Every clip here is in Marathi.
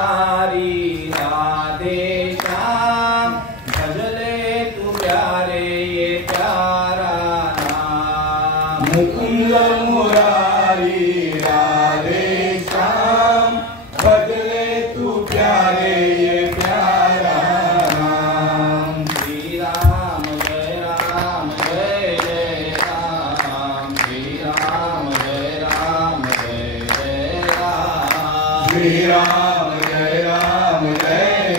हरी राधे श्याम भजले तू प्यारे ये प्यारा नाम। मुकुंद मुरारी राधे श्याम भजले तू प्यारे ये प्यारा नाम। श्री राम जय जय राम, श्री राम जय जय राम। श्री राम जय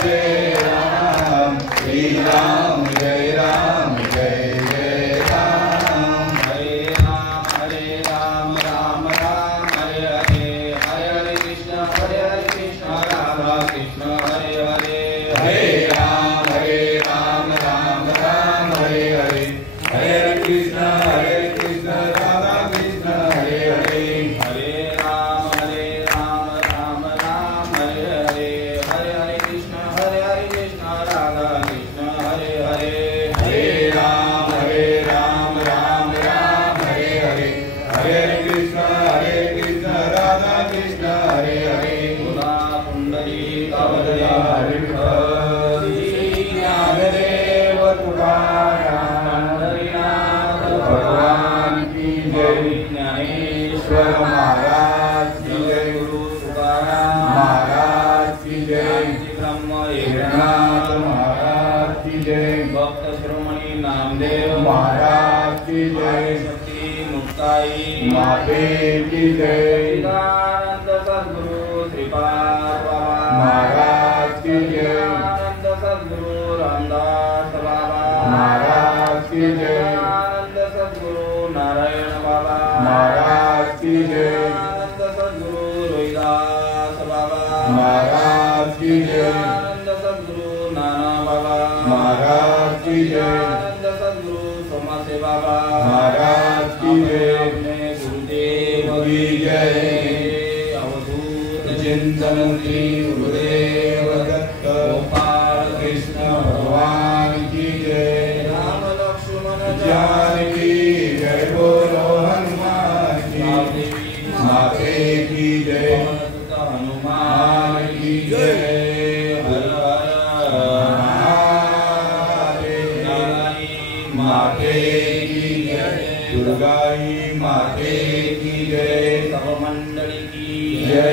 जय राम, श्री राम जय जय राम। हरे राम राम राम हरे हरे, हरे हरे कृष्ण राधा कृष्ण हरे हरे। हरे राम राम राम हरे हरे, हरे कृष्ण राधा कृष्ण हरे हरे। हरे राम राम राम हरे हरे, हरे हरे कृष्ण राधा कृष्ण हरे हरे। हरे राम राम राम हरे हरे, हरे कृष्ण राधा कृष्ण हरे हरे। तुला पुंडली अवधया विठ्ठल श्री ज्ञानदेव तुकाराम हरिनाथ भगवान की जय। ज्ञानेश्वर महाराज की जय, गुरु तुकाराम महाराज की जय, ब्रह्म एकनाथ महाराज की जय, भक्त शिरोमणी नामदेव महाराज की जय, शक्ती मुक्ताई माते की जय, चिदानंद सद्गुरु श्रीपाद बाबा महाराज की जय, चिदानंद सद्गुरु रामदास बाबा महाराज की जय, चिदानंद सद्गुरु नारायण बाबा महाराज की जय, चिदानंद सद्गुरु रोहिदास बाबा महाराज की जय, चिदानंद सद्गुरु नाना बाबा महाराज की जय, चिदानंद सद्गुरु सोमासे बाबा महाराज की जय, अपने गुरुदेव की जय। अवधूत चिंतन श्री गुरुदेव दत्त गोपाल कृष्ण भगवान की जय। राम लक्ष्मण जानकी जय, बोलो हनुमान की माते की जय, हनुमान की जय। हर हर माते की जय, दुर्गाई माते की जय, सब मंडली की जय।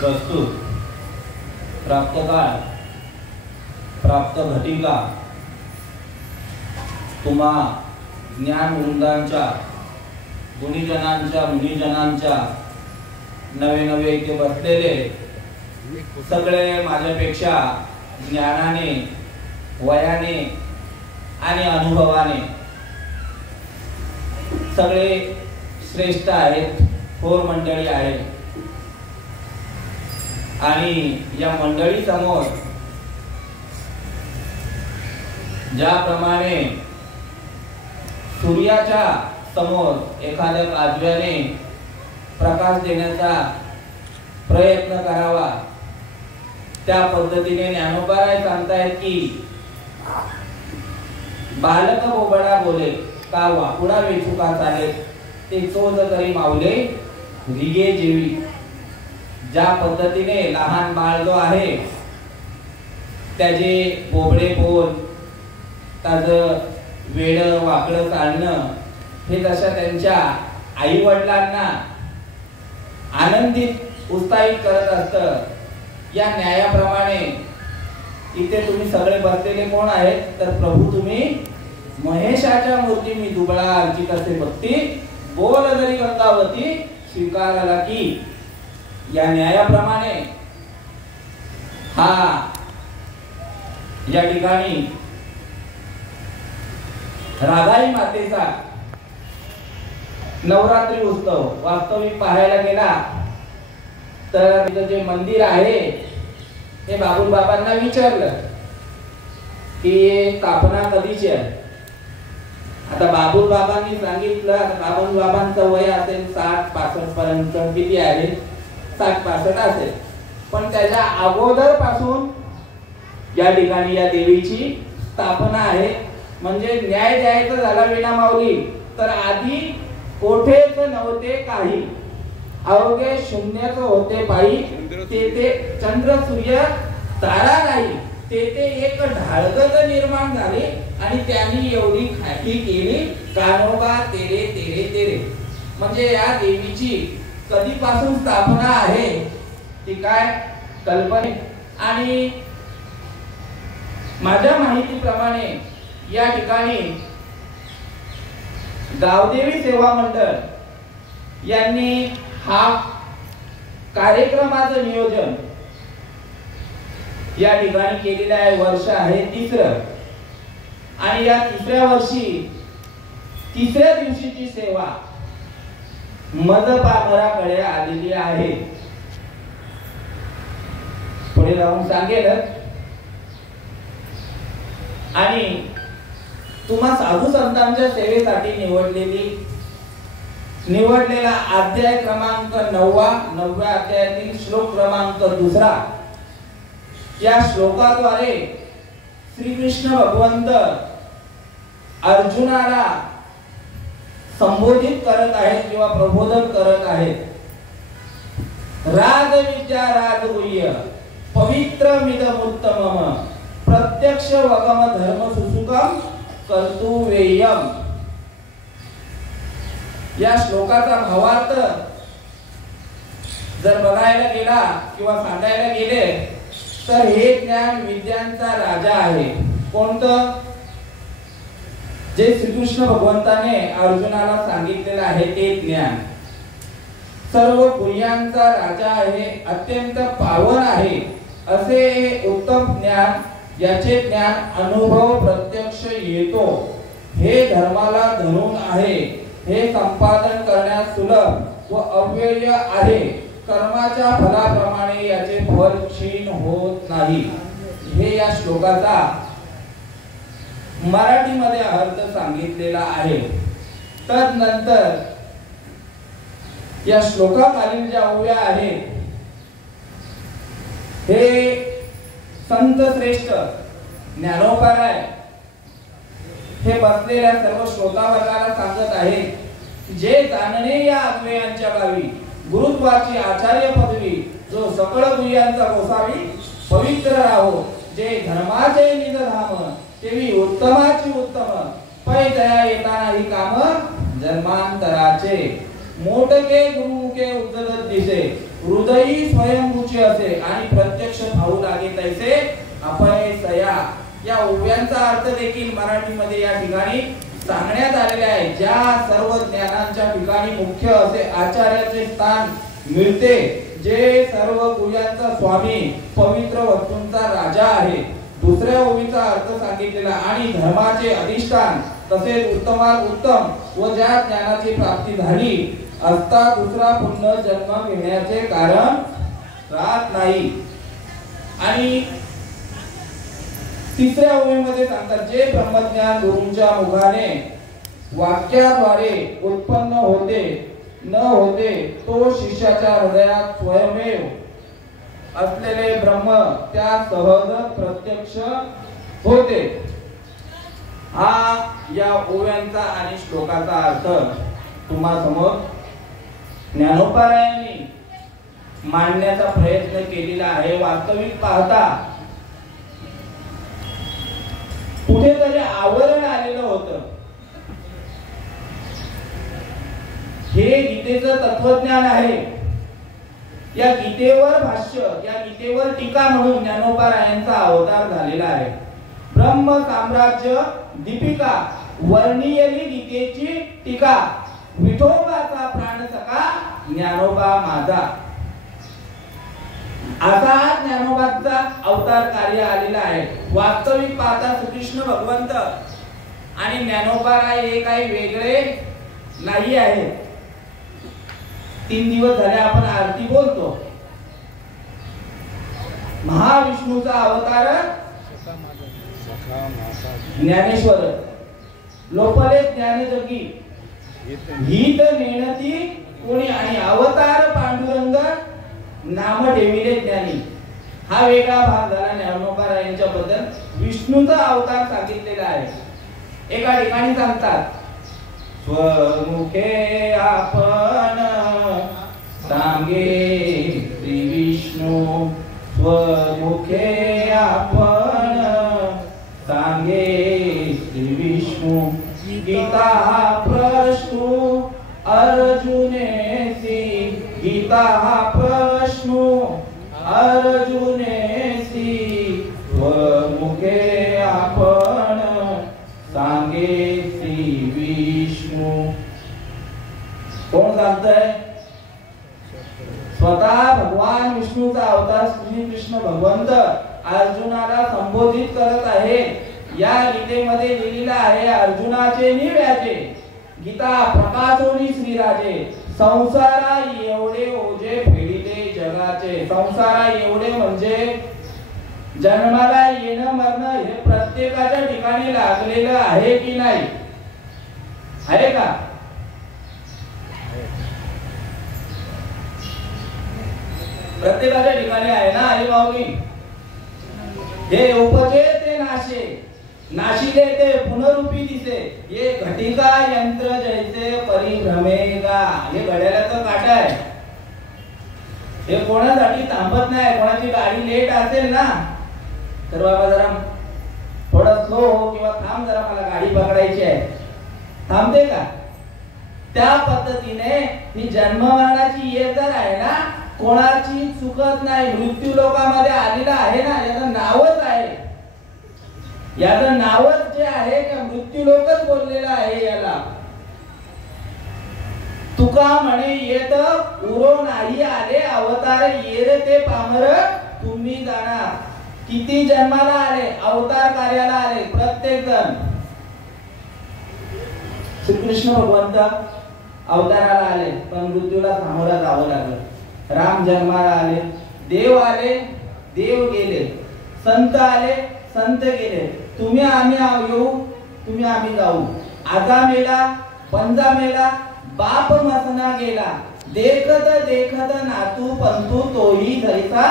प्रस्तुत प्राप्तकाळ प्राप्त घटिका तुम्हा ज्ञान वृंदांच्या गुणीजनांच्या मुनिजनांच्या नवे नवे इथे बसलेले सगळे माझ्यापेक्षा ज्ञानाने वयाने आणि अनुभवाने सगळे श्रेष्ठ आहेत, थोर मंडळी आहेत। आणि या मंडळी समोर ज्याप्रमाणे सूर्याच्या समोर एखाद्या काजव्याने प्रकाश देण्याचा प्रयत्न करावा, त्या पद्धतीने ज्ञानोबाराय सांगतायत की बालक बोबडा बोले का वाकुडा वेचुका चाले, ते चोज करी मावले रिगे जेवी। ज्या पद्धतीने लहान बाळ जो आहे त्याचे बोबडे बोल, त्याचं वेड वाकड चालणं हे तशा त्यांच्या आई वडिलांना आनंदित उत्साहित करत असतं। या न्यायाप्रमाणे इथे तुम्ही सगळे बसलेले कोण आहेत तर प्रभू तुम्ही महेशाच्या मूर्ती मी दुबळा अंकित असे भक्ती बोल जरी गंगावती स्वीकाराला की। या न्यायाप्रमाणे हा या ठिकाणी राधाई मातेचा नवरात्री उत्सव वास्तविक पाहायला गेला तर तिथं जे मंदिर आहे ते बाबुल बाबांना विचारलं की स्थापना कधीची आहे। आता बाबुल बाबांनी सांगितलं, बाबुल बाबांचं वय असेल 60-65 पर्यंत, किती आहे 60-65 असेल, पण त्याच्या अगोदर पासून या ठिकाणी या देवीची स्थापना आहे। म्हणजे न्याय द्यायचा झाला विना माऊली तर आधी कोठेच नव्हते काही, अवघे शून्यच होते पायी, तेथे चंद्र सूर्य तारा नाही, तेथे एक ढाळगत निर्माण झाले आणि त्यांनी एवढी खाती केली, कान्होबा तेरे तेरे तेरे. म्हणजे या देवीची कधीपासून स्थापना आहे ती काय कल्पने. आणि माझ्या माहितीप्रमाणे या ठिकाणी गावदेवी सेवा मंडळ यांनी हा कार्यक्रमाचं नियोजन या ठिकाणी केलेलं आहे. वर्ष आहे तिसरं आणि या तिसऱ्या वर्षी तिसऱ्या दिवशीची सेवा मदपामराकडे आलेली आहे. पुढे जाऊन सांगेल. आणि तुम्हा साधू संतांच्या सेवेसाठी निवडलेला अध्याय क्रमांक 9व्या अध्यायातील श्लोक क्रमांक 2. या श्लोकाद्वारे श्रीकृष्ण भगवंत अर्जुनाला संबोधित करत आहेत किंवा प्रबोधन करत आहेत. राजविद्या राजगुह्य पवित्रमिदमुत्तमम् प्रत्यक्ष वगम धर्म सुसुकम कर्तुवेयम. या श्लोकाचा भावार्थ जर बघायला गेला किंवा सांगायला गेले तर हे ज्ञान विद्यांचा राजा आहे. कोणतं? जे श्रीकृष्ण भगवंताने अर्जुनाला सांगितलेलं आहे ते ज्ञान सर्व गुह्यांचा राजा आहे, अत्यंत पावन आहे. असे हे उत्तम ज्ञान, याचे ज्ञान अनुभव प्रत्यक्ष येतो. हे धर्माला धरून आहे, हे संपादन करण्यास सुलभ व अव्यय आहे. कर्माच्या फलाप्रमाणे याचे फल क्षीण होत नाही. हे या श्लोकाचा मराठीमध्ये अर्थ सांगितलेला आहे. तदनंतर या श्लोकाखालील ज्या ओव्या आहेत हे संत श्रेष्ठ ज्ञानोपाराय हे बसलेल्या सर्व श्रोता वर्गाला सांगत आहेत. जे जाणणे या अव्ययांच्या गावी गुरुत्वाची आचार्य पदवी, जो सकळ गुह्यांचा गोसावी पवित्र राहो. जे धर्माचे निजधाम तेवी उत्तमाची उत्तम, पै दया येताना ही काम जन्मांतराचे. मोठके गुरुमुखे उज्जलत दिसे, हृदयी स्वयंभूचे असे आणि प्रत्यक्ष भाऊ लागे तैसे अपयसया. या ओव्यांचा अर्थ देखील मराठीमध्ये या ठिकाणी सांगण्यात आलेले आहे. ज्या सर्व ज्ञानांच्या ठिकाणी मुख्य असे आचार्याचे स्थान मिळते, जे सर्व गुह्यांचा स्वामी पवित्र वस्तूंचा राजा आहे. दुसऱ्या ओवीचा अर्थ सांगितलेला आणि धर्माचे अधिष्ठान तसेच उत्तमात उत्तम व ज्या ज्ञानाची प्राप्ती झाली असता दुसरा पुन्हा जन्म घेण्याचे कारण राहत नाही. आणि तिसऱ्या ओवीमध्ये सांगतात जे ब्रह्मज्ञान गुरूंच्या मुखाने वाक्याद्वारे उत्पन्न होते न होते तो शिष्याच्या हृदयात स्वयमेव असलेले ब्रह्म त्या सहज प्रत्यक्ष होते. हा या ओव्यांचा आणि श्लोकाचा अर्थ तुम्हा समोर ज्ञानोपारायांनी मांडण्याचा प्रयत्न केलेला आहे. वास्तविक पाहता कुठेतरी आवरण आलेलं होतं. हे गीतेचं तत्वज्ञान आहे. या गीतेवर भाष्य, या गीतेवर टीका म्हणून ज्ञानोपारायांचा अवतार झालेला आहे. ब्रह्म साम्राज्य दीपिका वर्णियली गीतेची टीका, विठोबाचा प्राण सखा ज्ञानोबा माझा. असा ज्ञानोबाचा अवतार कार्य आलेला आहे. वास्तविक पाहता श्रीकृष्ण भगवंत आणि ज्ञानोबाराय हे काही वेगळे नाही आहे. 3 दिवस झाले आपण आरती बोलतो. महाविष्णूचा अवतार ज्ञानेश्वर, लोपले ज्ञानजगी हित मेहनती कोणी आणि अवतार पांडुरंग नाम ठेविले ज्ञानी. हा वेगळा भाग झाला ज्ञानोबारायांच्या बद्दल. विष्णूचा अवतार सांगितलेला आहे. एका ठिकाणी सांगतात स्वमुखे आपण सांगे श्री विष्णू स्वमुखे आपण सांगे श्री विष्णू गीता प्रश्न अर्जुनेसी गीता प्रश्न अर्जुनेसी स्वमुखे आपण सांगे श्री विष्णू. कोण सांगतंय? स्वतः भगवान विष्णूचा अवतार श्री कृष्ण भगवंत अर्जुनाला संबोधित करत आहे. या गीतेमध्ये लिहिलेलं आहे, अर्जुनाचे निव्याचे गीता प्रकाशोनी श्रीराजे संसारा एवढे ओझे फेडिले जगाचे. संसारा एवढे म्हणजे जन्माला येणं मरणं हे प्रत्येकाच्या ठिकाणी लागलेलं आहे की नाही? आहे का? प्रत्येकाच्या ठिकाणी आहे ना आई माऊली. हे उपजे ते नाशे नाशिले ते पुनरुपी दिसे ये घटिका यंत्र जैसे परिभ्रमेगा. हे घड्याळाचं काटा आहे. हे कोणासाठी थांबत नाही. कोणाची गाडी लेट असेल ना तर बाबा जरा थोडं स्लो हो किंवा थांब जरा मला गाडी पकडायची आहे. थांबते का? त्या पद्धतीने ही जन्म मरणाची ये जर आहे ना कोणाची चुकत नाही. मृत्यू लोकांमध्ये आलेला आहे ना याचं नावच आहे. याचं नावच जे आहे ते मृत्यू लोकच बोललेलं आहे. याला तुका म्हणे येत उरो नाही आले अवतार येर ते पामर तुम्ही जाणार. किती जन्माला आले अवतार कार्याला आले प्रत्येक जण. श्रीकृष्ण भगवंत अवताराला आले पण मृत्यूला सामोरं जावं लागलं. राम जन्माला आले, देव आले, देव गेले, संत आले, संत गेले. तुम्ही आम्ही येऊ, तुम्ही आम्ही जाऊ. आजा मेला, पंजा मेला, बाप मसना गेला. देखत देखत नातू पंतू तोही जैसा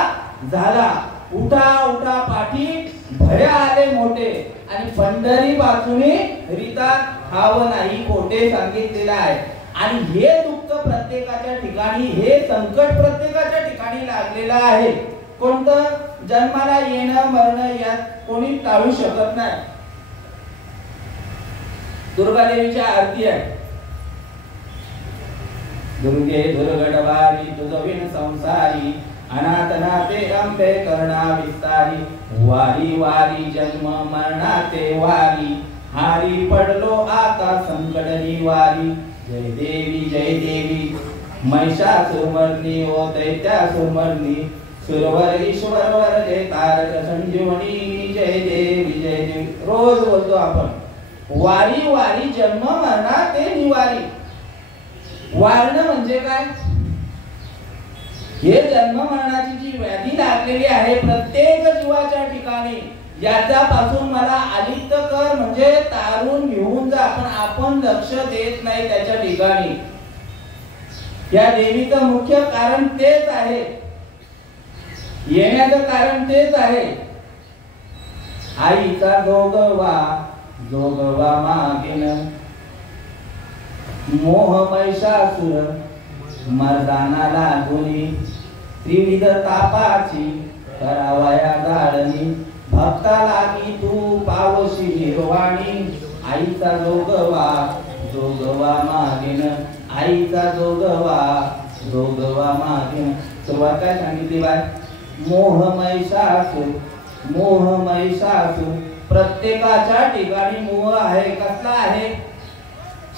झाला. उठा उठा पाठी भया आले मोठे आणि पंढरी वाचुनी रीता खाव नाही कोठे सांगितलेलं आहे. आणि हे दुःख प्रत्येकाच्या ठिकाणी, हे संकट प्रत्येकाच्या ठिकाणी लागलेलं आहे. कोणतं? जन्माला येणं मरणं यात कोणी टाळू शकत नाही. दुर्गा देवीची आरती आहे. दुर्गे दुर्गडवारी तुझविण संसारी अनाथनाथे अंबे करणा विस्तारी. वारी वारी जन्म मरणाचे वारी हारी पडलो आता संकटनी वारी. जय देवी महिषासुरमर्दिनी ओ दैत्यासुरमर्दिनी सुरवर ईश्वर वर जय तारक संजीवनी. जय देवी रोज बोलतो आपण. वारी वारी जन्म मरणा ते निवारी. वारणं म्हणजे काय? हे जन्म मरणाची जी व्याधी लागलेली आहे प्रत्येक जीवाच्या ठिकाणी याच्यापासून मला अलिप्त कर म्हणजे तारून घेऊन जा. पण आपण लक्ष देत नाही त्याच्या ठिकाणी. या देवीचं मुख्य कारण तेच आहे. येण्याचं कारण तेच आहे. आईचा जोगवा मागेन मोह महिषासुर मर्दाना लागुनी. त्रिविध तापाची करावया जाळणी भक्ताला की तू पावशी निर्वाणी. आईचा जोगवा मागेन आईचा जोगवा मागेन. सुरुवात काय सांगितली बाय? मोह महिषासुर. प्रत्येकाच्या ठिकाणी मोह आहे. कसला आहे?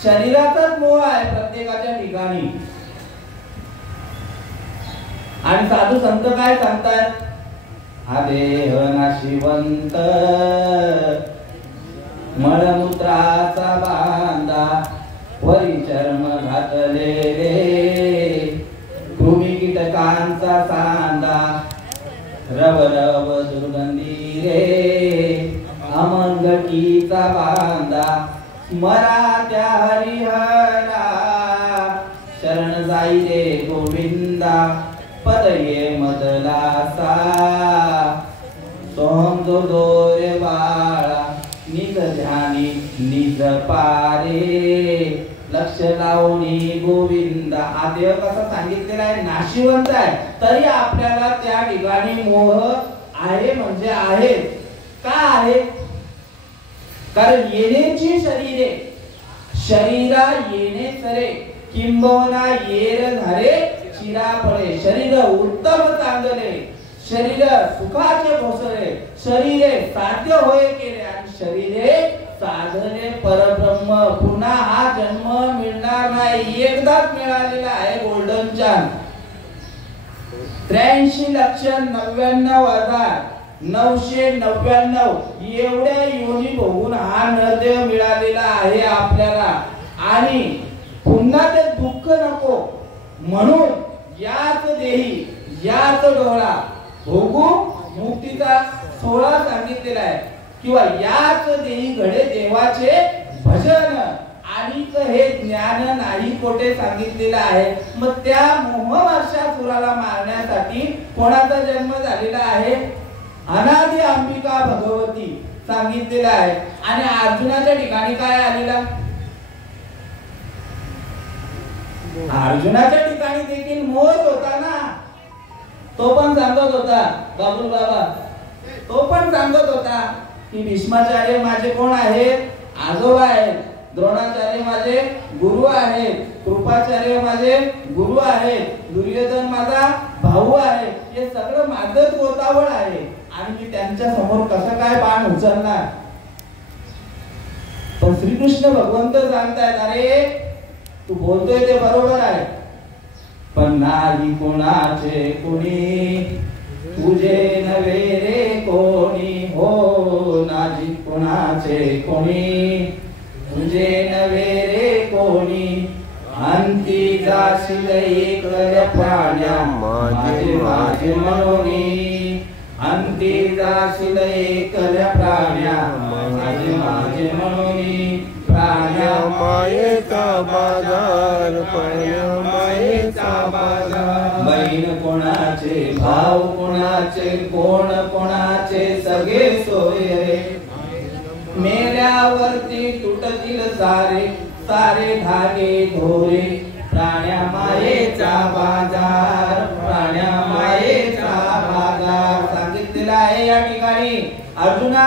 शरीराचाच मोह आहे प्रत्येकाच्या ठिकाणी. आणि साधू संत काय सांगतात? हा देह नाशिवंत मळमूत्राचा बांधा वरी चर्म घातलेले कृमी कीटकांचा सांदा रव दुर्गंधी रे अमंगटीचा बांधा. स्मरा त्या हरिहरा शरण जाई रे गोविंदा. पद ये मदलासा सोहम जो दोरे बाळा निज ध्यानी निज पारे. लक्ष लावणी गोविंद. हा देव कसा सांगितलेला आहे, नाशिवंत आहे, तरी आपल्याला त्या ठिकाणी मोह आहे म्हणजे आहे. का आहे? कारण येण्याची शरीरे, शरीरा येणे सरे, किंबहुना येर झाले चिरा पडे. शरीर उत्तम चांगले, शरीर सुखाचे भोसरे, शरीरे साध्य होय केले आणि शरीरे साधने परब्रह्म. पुन्हा हा जन्म मिळणार नाही, एकदाच मिळालेला आहे गोल्डन चान्स. 83,99,999 एवढ्या योनी बघून हा नरदेव मिळालेला आहे आपल्याला. आणि पुन्हा ते दुःख नको म्हणून याच देही याच डोळा भोगू मुक्तीचा सोहळा सांगितलेला आहे. किंवा याच देही घडे देवाचे भजन आणि हे ज्ञान नाही कोठे सांगितलेलं आहे. मग त्या मोहवर्षासुराला मारण्यासाठी कोणाचा जन्म झालेला आहे? अनादि अंबिका भगवती सांगितलेलं आहे. आणि अर्जुनाच्या ठिकाणी काय आलेला? अर्जुनाच्या ठिकाणी देखील मोह होता ना. तो पण सांगत होता, बाबुल बाबा तो पण सांगत होता की भीष्माचार्य माझे कोण आहेत? आजोबा आहेत. द्रोणाचार्य माझे गुरु आहेत. कृपाचार्य माझे गुरु आहेत. दुर्योधन माझा भाऊ आहे. हे सगळं माझंच गोतावळ आहे आणि मी त्यांच्या समोर कसं काय बाण उचलणार? पण श्रीकृष्ण भगवंत सांगतायत, अरे तू बोलतोय ते बरोबर आहे, पण नाही कोणाचे कोणी तुझे नवे रे कोणी. हो नाही कोणाचे कोणी तुझे नवे रे कोणी. अंती जाशील एकल्या प्राण्या माझे माझे म्हणूनी. अंती जाशील एकल्या प्राण्या माझे माझे म्हणूनी. प्राण्या मायेचा बाजार, प्राण्या मायेचा बाजार. बहीण कोणाचे भाव कोणाचे कोण कोणाचे सगळे सोय रे. मेल्यावरती तुटतील सारे सारे धागे धोरे. प्राण्या मायेचा बाजार, प्राण्या मायेचा बाजार सांगितलेला आहे या ठिकाणी. अर्जुना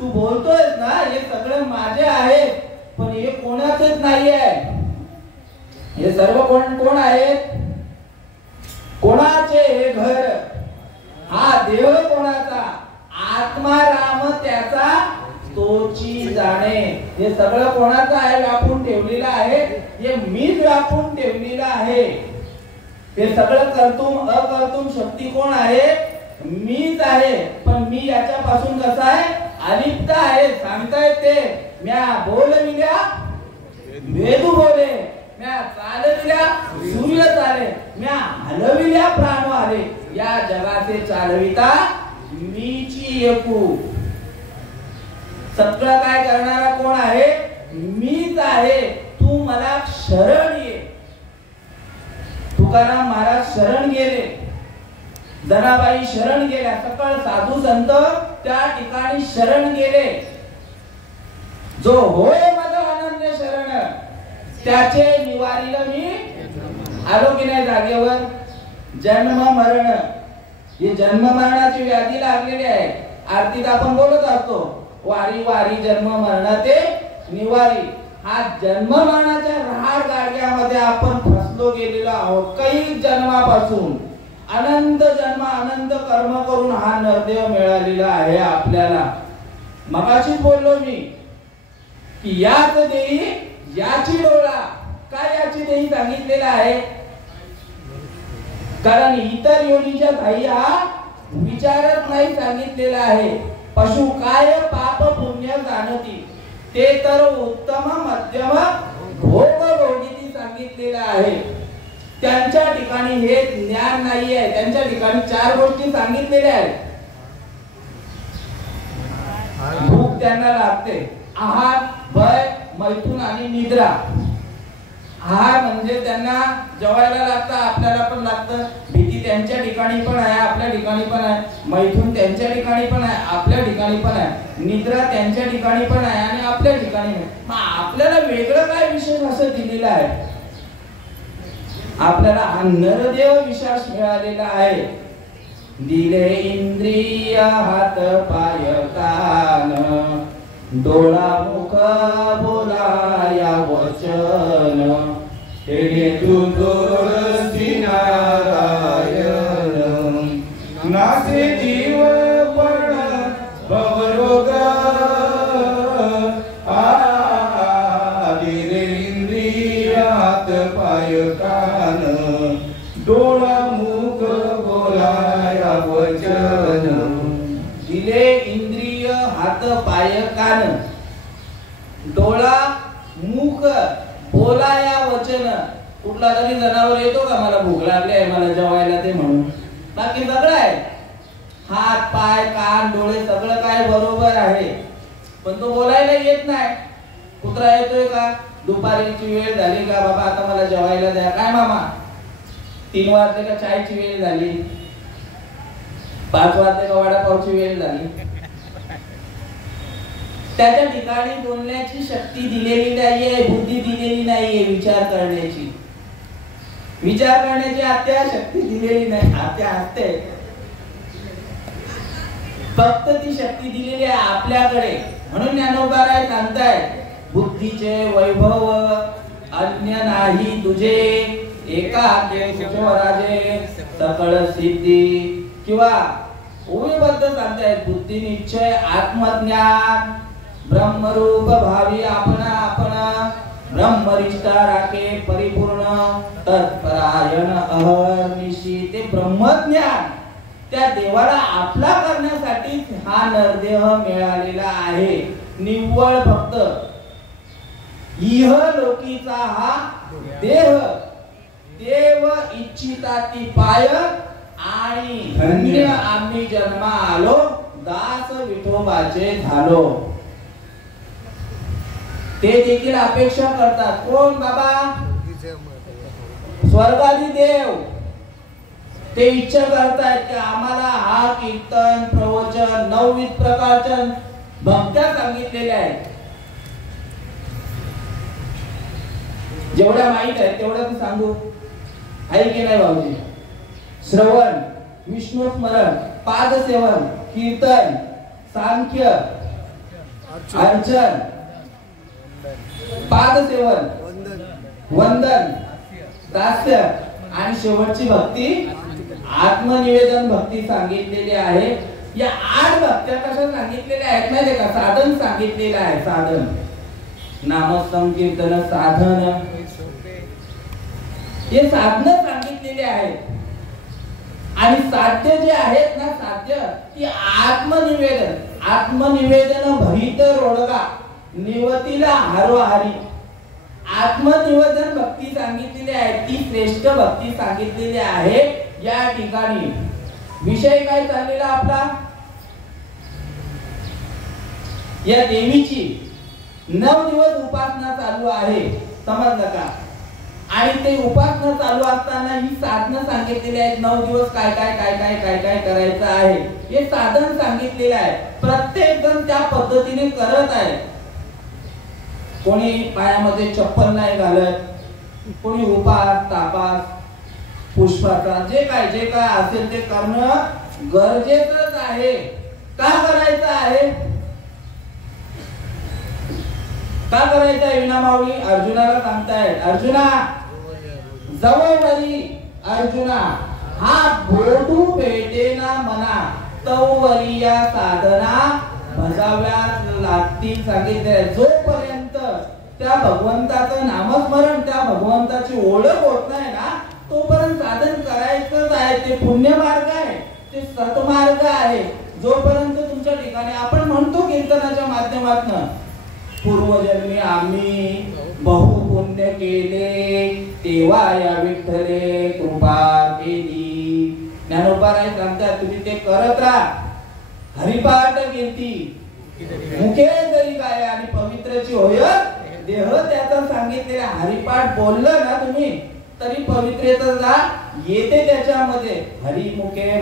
तू बोलतोयस ना हे सगळं माझे आहे, पण हे कोणाचेच नाही आहे. हे सर्व कोण आहेत? कोणाचे हे घर? हा देव कोणाचा? आत्मा राम त्याचा तोची जाणे. हे सगळं कोणाचं आहे? व्यापून ठेवलेलं आहे. हे मीच व्यापून ठेवलेलं आहे. हे सगळं कर्तुम अकर्तुम शक्ती कोण आहे? मीच आहे. पण मी याच्यापासून कसा आहे? अलिप्त आहे. सांगतायत ते म्या बोलविल्या वेदू बोले, म्या चालविल्या सूर्य चाले, म्या हलविल्या प्राण आले. या जगाचे चालविता मीची एकू. सगळं काय करणारा कोण आहे? मीच आहे. तू मला शरण ये. तुकाराम महाराज शरण गेले, जनाबाई शरण गेल्या, सकळ साधू संत त्या ठिकाणी शरण गेले. जो होय माझा अनन्य शरण त्याचे निवारीला मी आलो की नाही जागेवर. जन्म मरण, ही जन्म मरणाची व्याधी लागलेली आहे. आरतीत आपण बोलत असतो, वारी वारी जन्म मरणाचे निवारी. हा जन्म मरणाच्या राहाड गाडग्यामध्ये आपण फसलो गेलेलो आहोत. काही जन्मापासून अनंत जन्म अनंत कर्म करून हा नरदेव मिळालेला आहे आपल्याला. मगाशीच बोललो मी की याच देही याची डोळा. काय याची देही सांगितलेला आहे? कारण इतर योनीच्या धाई हा विचारत नाही सांगितलेला आहे. पशु काय पाप पुण्य जाणती ते तर उत्तम मध्यम भोग भोगीती सांगितलेलं आहे. त्यांच्या ठिकाणी हे ज्ञान नाही आहे. त्यांच्या ठिकाणी चार गोष्टी सांगितलेल्या आहेत. भूक त्यांना लागते, आहार, भय, मैथुन आणि निद्रा. आहार म्हणजे त्यांना जेवायला लागतं, आपल्याला पण लागतं. भीती त्यांच्या ठिकाणी पण आहे, आपल्या ठिकाणी पण आहे. मैथून त्यांच्या ठिकाणी पण आहे, आपल्या ठिकाणी पण आहे. निद्रा त्यांच्या ठिकाणी पण आहे आणि आपल्या ठिकाणी पण. मग आपल्याला वेगळं काय विशेष असं दिलेलं आहे? आपल्याला हा नरदेव विश्वास मिळालेला आहे. दिले इंद्रिय हात पाय कान, डोळा मुख बोलाया वचन, हे तुझोरसी नारायण. नासे जीव पण भवरोग, दिले इंद्रिय हात पाय कान, डोळा मुख बोलाया वचन. दिले इंद्रिय हात पाय कान, डोळा मुख बोलाया वचन. कुठला तरी जनावर येतो का मला भूक लागली आहे, मला जेवायला ते म्हणून? बाकी सगळं आहे, हात पाय कान डोळे सगळं काय बरोबर आहे, पण तो बोलायला येत नाही. कुत्रा येतोय का? दुपारीची वेळ झाली का बाबा आता मला जेवायला द्या. काय मामा 3 वाजले का चायची वेळ झाली, 5 वाजले का वडापावची वेळ झाली. त्याच्या ठिकाणी बोलण्याची शक्ती दिलेली नाहीये, बुद्धी दिलेली नाहीये, विचार करण्याची आत्या शक्ती दिलेली नाही. आत्या असते, फक्त ती शक्ती दिलेली आहे आपल्याकडे. म्हणून ज्ञानोबा सांगतायत बुद्धीचे वैभव अन्य नाही तुझे, एका राजे सकळ सिद्धी. किंवा ओवीबद्ध सांगतायत बुद्धी निश्चय आत्मज्ञान, ब्रह्मरूप भावी आपणा आपणा, ब्रह्मरिष्ठा राखे परिपूर्ण, तत्परायण अहर्निशी. ते ब्रह्मज्ञान त्या देवाला आपला करण्यासाठी हा नरदेह मिळालेला आहे. निव्वळ फक्त इहलोकीचा हा देह, देव इच्छिता ती पाय, आणि धन्य आम्ही जन्मा आलो, दास विठोबाचे झालो. ते देखील अपेक्षा करतात. कोण बाबा? स्वर्गादी देव. ते इच्छा करतायत की आम्हाला हा कीर्तन प्रवचन 9 प्रकारच्या भक्त्या सांगितलेल्या आहेत. जेवढ्या माहित आहे तेवढं सांगू, आहे की नाही भाऊजी? श्रवण, विष्णू स्मरण, पाद सेवन, कीर्तन, सांख्य, अर्चन, पाद सेवन, वंदन, दास्य आणि शेवटची भक्ती आत्मनिवेदन भक्ती सांगितलेली आहे. या 8 भक्त्या कशा सांगितलेल्या आहेत माहिती का? साधन सांगितलेलं आहे. साधन, नाम संकीर्तन साधन, हे साधन सांगितलेले आहेत. आणि साध्य जे आहेत ना, साध्य ती आत्मनिवेदन. आत्मनिवेदन भरित रोडगा निवतीला हारोहारी. आत्मनिवेदन भक्ती सांगितलेली आहे, ती श्रेष्ठ भक्ती सांगितलेली आहे. या ठिकाणी विषय काय चाललेला आपला? या देवीची 9 दिवस उपासना चालू आहे, समजलं का? आणि ते उपासना चालू असताना ही साधनं सांगितलेली आहेत. 9 दिवस काय काय काय काय काय काय करायचं आहे हे साधन सांगितलेलं आहे. प्रत्येक जण त्या पद्धतीने करत आहे. कोणी पायामध्ये चप्पल नाही घालत, कोणी उपास तापास पुष्पाचा जे काय असेल ते करणं गरजेचंच आहे. का करायचं आहे? का करायचं आहे? विनामावळी अर्जुनाला सांगतायत, अर्जुना जवळवरी अर्जुना हा बोटू पेटेना मना, तवरिया साधना भजाव्या लागतील सांगितले. जोपर्यंत त्या भगवंताचं नामस्मरण, त्या भगवंताची ओळख होत नाही ना, तोपर्यंत साधन करायचंच आहे. ते पुण्य मार्ग आहे, ते सतमार्ग आहे. जोपर्यंत तुमच्या ठिकाणी आपण म्हणतो कीर्तनाच्या माध्यमातून पूर्वजन्मी आम्ही बहु पुण्य केले, तेव्हा या विठ्ठले कृपा केली. ज्ञानोबा सांगतात तुम्ही ते करत राहा. हरिपाठ कीर्ती मुखे जरी गाय आणि पवित्रची होय देह त्याचा सांगितलेला हरिपाठ बोललं ना तुम्ही तरी पवित्रता येते त्याच्यामध्ये. हरिमुखे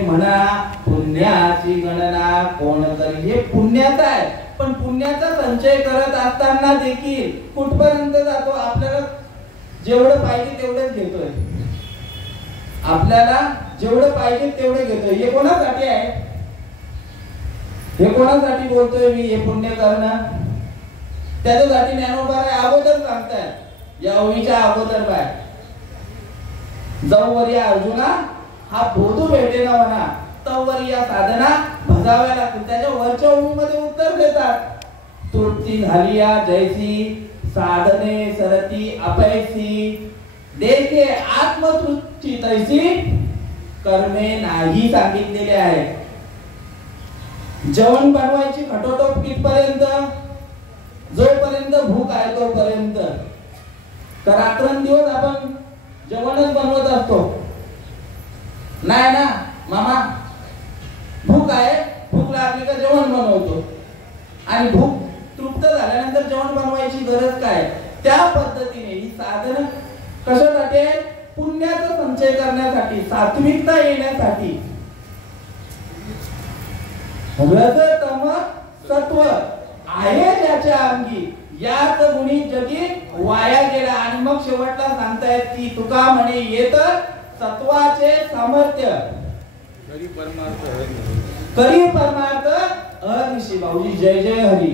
म्हणा पुण्याची गणना कोण करी. हे पुण्याचं आहे, पण पुण्याचा संचय करत असताना देखील कुठपर्यंत जातो. आपल्याला जेवढं पाहिजे तेवढंच घेतोय. आपल्याला जेवढं पाहिजे तेवढे घेतोय. हे कोणासाठी आहे? हे कोणासाठी बोलतोय मी हे पुण्य करणं? त्याच्यासाठी ज्ञानोबा अगोदर सांगताय. या ओवीच्या अगोदर बाय जवरी अर्जुना हा बोधू भेटे ना म्हणा तवरी या साधना भजाव्या लागतील. त्याच्या वरच्या ओवीमध्ये उत्तर देतात. तृप्ती झाली या जैसी साधने सरती अपैसी देखे आत्मतृप्ती तैसी कर्मे नाही सांगितलेले आहे. जेवण बनवायची खटोटोप कितपर्यंत? जोपर्यंत भूक आहे तोपर्यंत. तर रात्रंदिवस आपण जेवणच बनवत असतो नाही ना मामा. भूक आहे, भूक लागली का जेवण बनवतो आणि भूक तृप्त झाल्यानंतर जेवण बनवायची गरज काय? त्या पद्धतीने ही साधन कशासाठी आहे? पुण्याचा संचय करण्यासाठी, सात्विकता येण्यासाठी. रज तम सत्व आहे ज्याच्या अंगी याच गुणी जगी वाया गेला. आणि मग शेवटला सांगतायत की तुका म्हणे येत सत्वाचे सामर्थ्य करी परमार्थ अनिशी. भाऊजी जय जय हरी.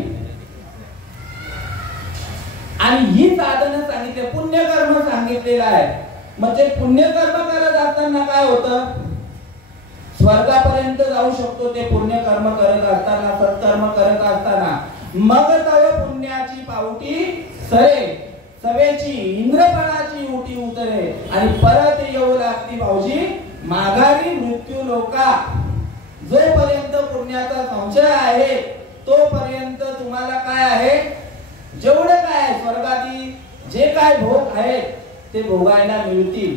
आणि ही साधनं सांगितले, पुण्यकर्म सांगितलेलं आहे. म्हणजे पुण्यकर्म करत असताना काय होतं? स्वर्गापर्यंत जाऊ शकतो ते पुण्यकर्म करत असताना, सत्कर्म करत असताना. मग तव पुण्याची पावटी सरे सवेची इंद्रपणाची उटी उतरे आणि परत येऊ लागती भाऊजी माघारी मृत्यू लोका. जोपर्यंत पुण्याचा संशय आहे तोपर्यंत तुम्हाला काय आहे? जेवढे काय स्वर्गादी जे काय भोग आहेत ते भोगायला मिळतील.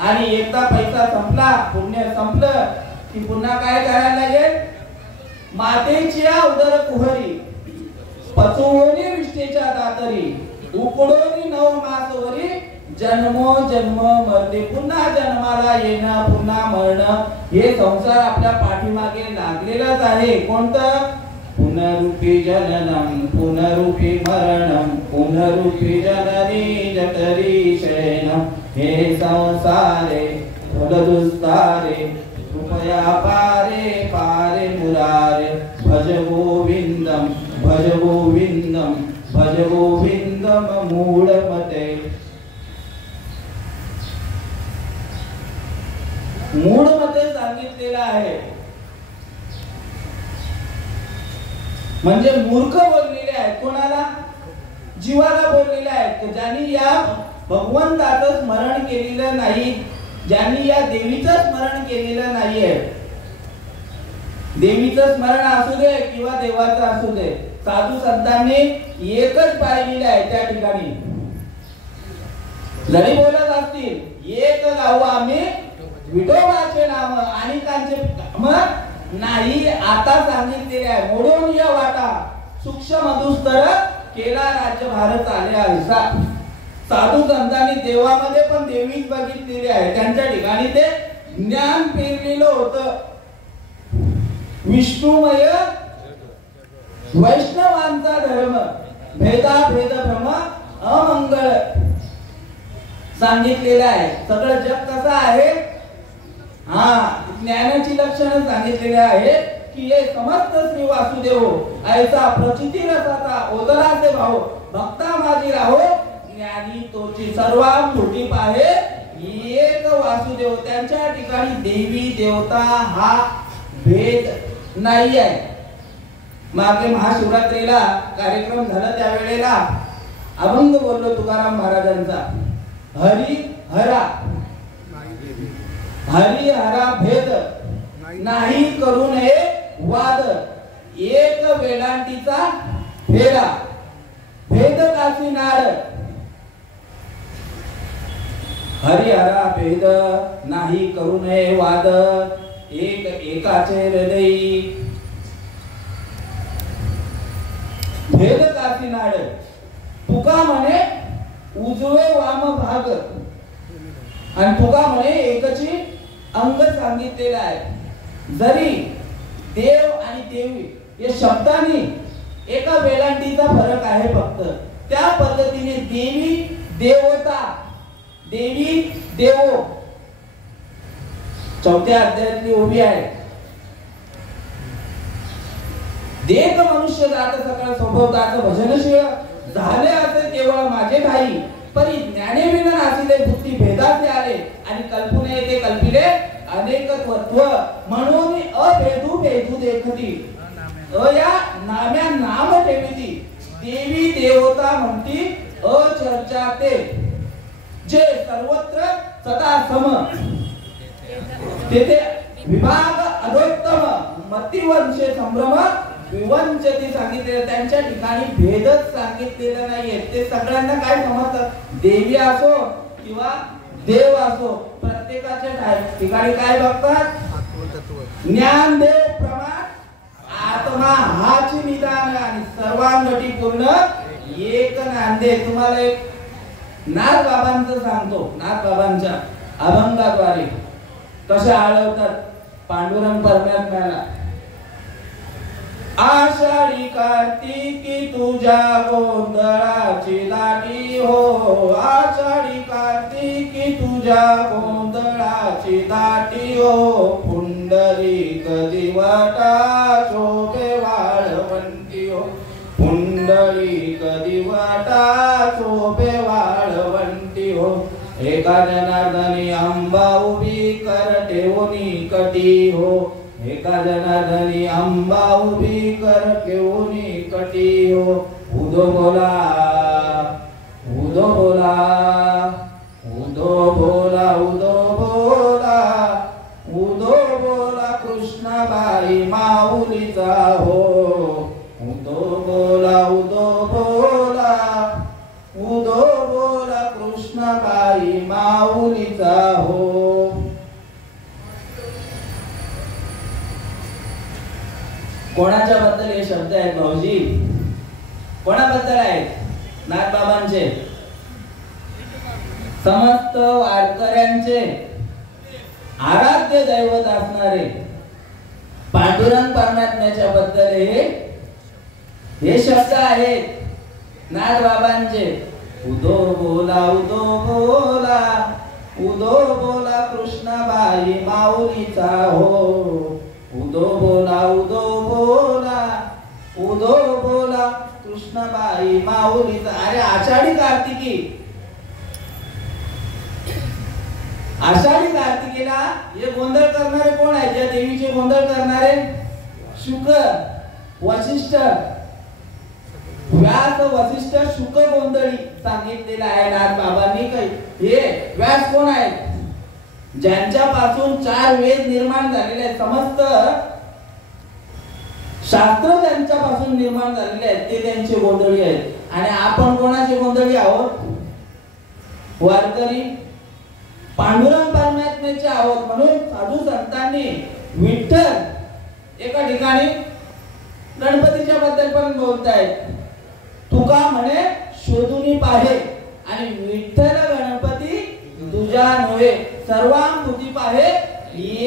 आणि एकदा पैसा संपला, पुण्य संपलं की पुन्हा काय करायला लागेल? मातेची उदर कुहरी पचवोनी विष्ठेच्या दातरी उकडोनी 9 मासवरी जन्मो जन्म मरते. पुन्हा जन्माला येणं, पुन्हा मरणं हे संसार आपल्या पाठीमागे लागलेलाच आहे. कोणतं? पुनरुपी जननम पुनरुपी मरणम पुनरुपी जननी जठरी शयनम. हे संसारे फलदुस्तारे कृपया पारे पारे मुरारे भज गोविंदम भज गोविंदम भज गोविंदम मूढमते. मूढमते सांगितलेलं आहे. म्हणजे मूर्ख बोललेले आहेत. कोणाला? जीवाला बोललेले आहेत. ज्यांनी या भगवंताचं स्मरण केलेलं नाही, ज्यांनी या देवीचं स्मरण केलेलं नाहीये. देवीचं स्मरण असू दे किंवा देवाचं असू दे, साधू संतांनी एकच पाहिलेलं आहे. त्या ठिकाणी जरी बोलत असतील एक गाव आम्ही विठोबाचे नाम आणि कांचे नाही. आता सांगितलेले आहे मोडून या वाटा सूक्ष्म मधुस्तर केला राज्य भारत आले आरसा. साधू संतांनी देवामध्ये पण देवीच बघितलेली आहे. त्यांच्या ठिकाणी ते ज्ञान पेरलेलं होतं. विष्णुमय वैष्णवांचा धर्म भेदाभेद भ्रम अमंगळ सांगितलेलं आहे. सगळं जग कसं आहे? ज्ञानाची लक्षणं सांगितलेली आहे की हे समस्त श्री वासुदेव ऐसा प्रचिती रसाचा ओदला से भाव भक्ता माझी राहो ज्ञानी तोची सर्वा मोठी पाहे एक वासुदेव. त्यांच्या ठिकाणी देवी देवता हा भेद नाही आहे. मागे महाशिवरात्रीला कार्यक्रम झाला त्यावेळेला अभंग बोललो तुकाराम महाराजांचा. हरी हरा हरी हरा भेद नाही करू नये वाद एक वेलांटीचा फेरा भेद कासी नाड. हरी हरा भेद नाही करू नये वाद एक एकाचे हृदयी भेद तासी नाड तुका म्हणे उजवे वाम भाग आणि तुका म्हणे एकची अंग सांगितलेला आहे. जरी देव आणि देवी या शब्दांनी एका वेलांटीचा फरक आहे फक्त. त्या पद्धतीने देवी देवता देवी देवो चौथ्या अध्यायातली उभी आहे. देख मनुष्य जात सकळ स्वभावताचं भजनशील झाले असे केवळ माझे ठाई परी ज्ञाने विना नासिले बुद्धी भेदाचे आले आणि कल्पने येते कल्पिले अनेकत्व म्हणून अभेदू भेदू देखती या नाम्या नाम ठेविती देवी देवता म्हणती अचर्चा ते जे सर्वत्र सदा सम तेथे विभाग अधोत्तम मतिवंशे संभ्रम विवंचती सांगितले. त्यांच्या ठिकाणी भेदच सांगितलेला नाहीये. ते सगळ्यांना काय समजतात देवी असो किंवा देव असो प्रत्येकाच्या ठिकाणी काय बघतात ज्ञानदेव प्रमाण आत्मा हाची निदान आणि सर्वांगटी पूर्ण एक नांदे. तुम्हाला एक नाथ बाबांचं सांगतो. नाथ बाबांच्या अभंगाद्वारे कशा आळवतात पांडुरंग परमात्म्याला. आषाढी कार्तिकी तुझ्या गोंधळाची दाटी हो आषाढी कार्तिकी तुझ्या गोंधळाची दाटी हो पुंडलिक दिवटा शोभे वाळवंटी हो पुंडलिक दिवटा शोभे वाळवंटी हो एका जनार्दनी अंबा उभी कर ठेवणी कटी हो एका जनार्दनी अंबा उभी कर ठेवणी कटी हो उदो बोला उदो बोला उदो बोला उदो बोला उदो बोला कृष्णाबाई माऊलीचा हो उदो बोला उदो बोला उदो बोला कृष्णाबाई माऊलीचा हो. कोणाच्या बद्दल हे शब्द आहेत भाऊजी? कोणाबद्दल आहेत? नाथबाबांचे समस्त वारकऱ्यांचे आराध्य दैवत असणारे पांडुरंग परमात्म्याच्या बद्दल हे शब्द आहेत नाथबाबांचे. उदो बोला उदो बोला उदो बोला कृष्णाबाई माऊलीचा हो उदो बोला उदो बोला उदो बोला कृष्णाबाई माऊलीचा. अरे आषाढी कार्तिकी आषाढी कार्तिकीला हे गोंधळ करणारे कोण आहेत? या देवीचे गोंधळ करणारे शुक वशिष्ठ व्यास वशिष्ठ शुक गोंधळी सांगितलेला आहे नाथ बाबांनी. हे व्यास कोण आहेत? ज्यांच्यापासून 4 वेद निर्माण झालेले आहेत. समस्त शास्त्र ज्यांच्यापासून निर्माण झालेले आहेत ते त्यांचे गोंधळी आहेत. आणि आपण कोणाचे गोंधळी आहोत? वारकरी पांडुरंग परमात्म्याचे आहोत. म्हणून साधू संतांनी विठ्ठल एका ठिकाणी गणपतीच्या बद्दल पण बोलतायत. तुका म्हणे शोधून पाहे आणि विठ्ठल गणपती तुझ्या नव्हे सर्वांभूती पाहे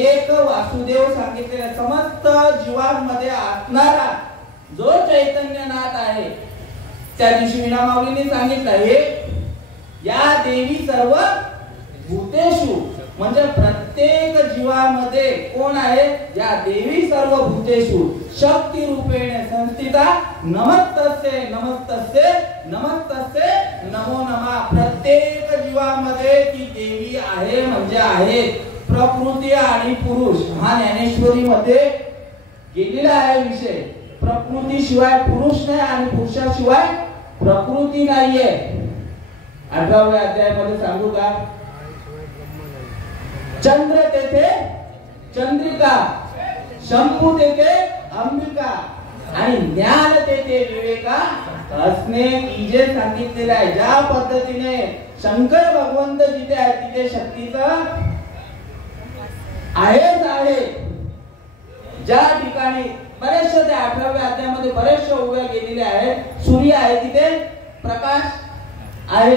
एक वासुदेव सांगितलेला. समस्त जीवांमध्ये असणारा जो चैतन्यनाथ आहे त्या दिवशी मीना माऊलीने सांगितलं हे या देवी सर्व भूतेषु म्हणजे प्रत्येक जीवामध्ये कोण आहे? या देवी सर्व भूतेषु शक्ती रूपेण संस्थिता नमस्तस्ये नमस्तस्ये नमस्तस्ये नमो नमः. प्रत्येक जीवामध्ये ती देवी आहे म्हणजे आहे. प्रकृती आणि पुरुष हा ज्ञानेश्वरी मध्ये गेलेला आहे विषय. प्रकृती शिवाय पुरुष नाही आणि पुरुषाशिवाय प्रकृती नाहीये. 18व्या अध्यायामध्ये सांगू का? चंद्र तेथे चंद्रिका शंभू तेथे अंबिका आणि ज्ञान तेथे विवेका असणे कीजे सांगितलेले आहे. ज्या पद्धतीने शंकर भगवंत जिथे आहे तिथे शक्तीचं आहेच आहे. ज्या ठिकाणी बरेचशा त्या 18व्या अध्यायामध्ये बरेचशा ओव्या गेलेल्या आहेत. सूर्य आहे तिथे प्रकाश आहे,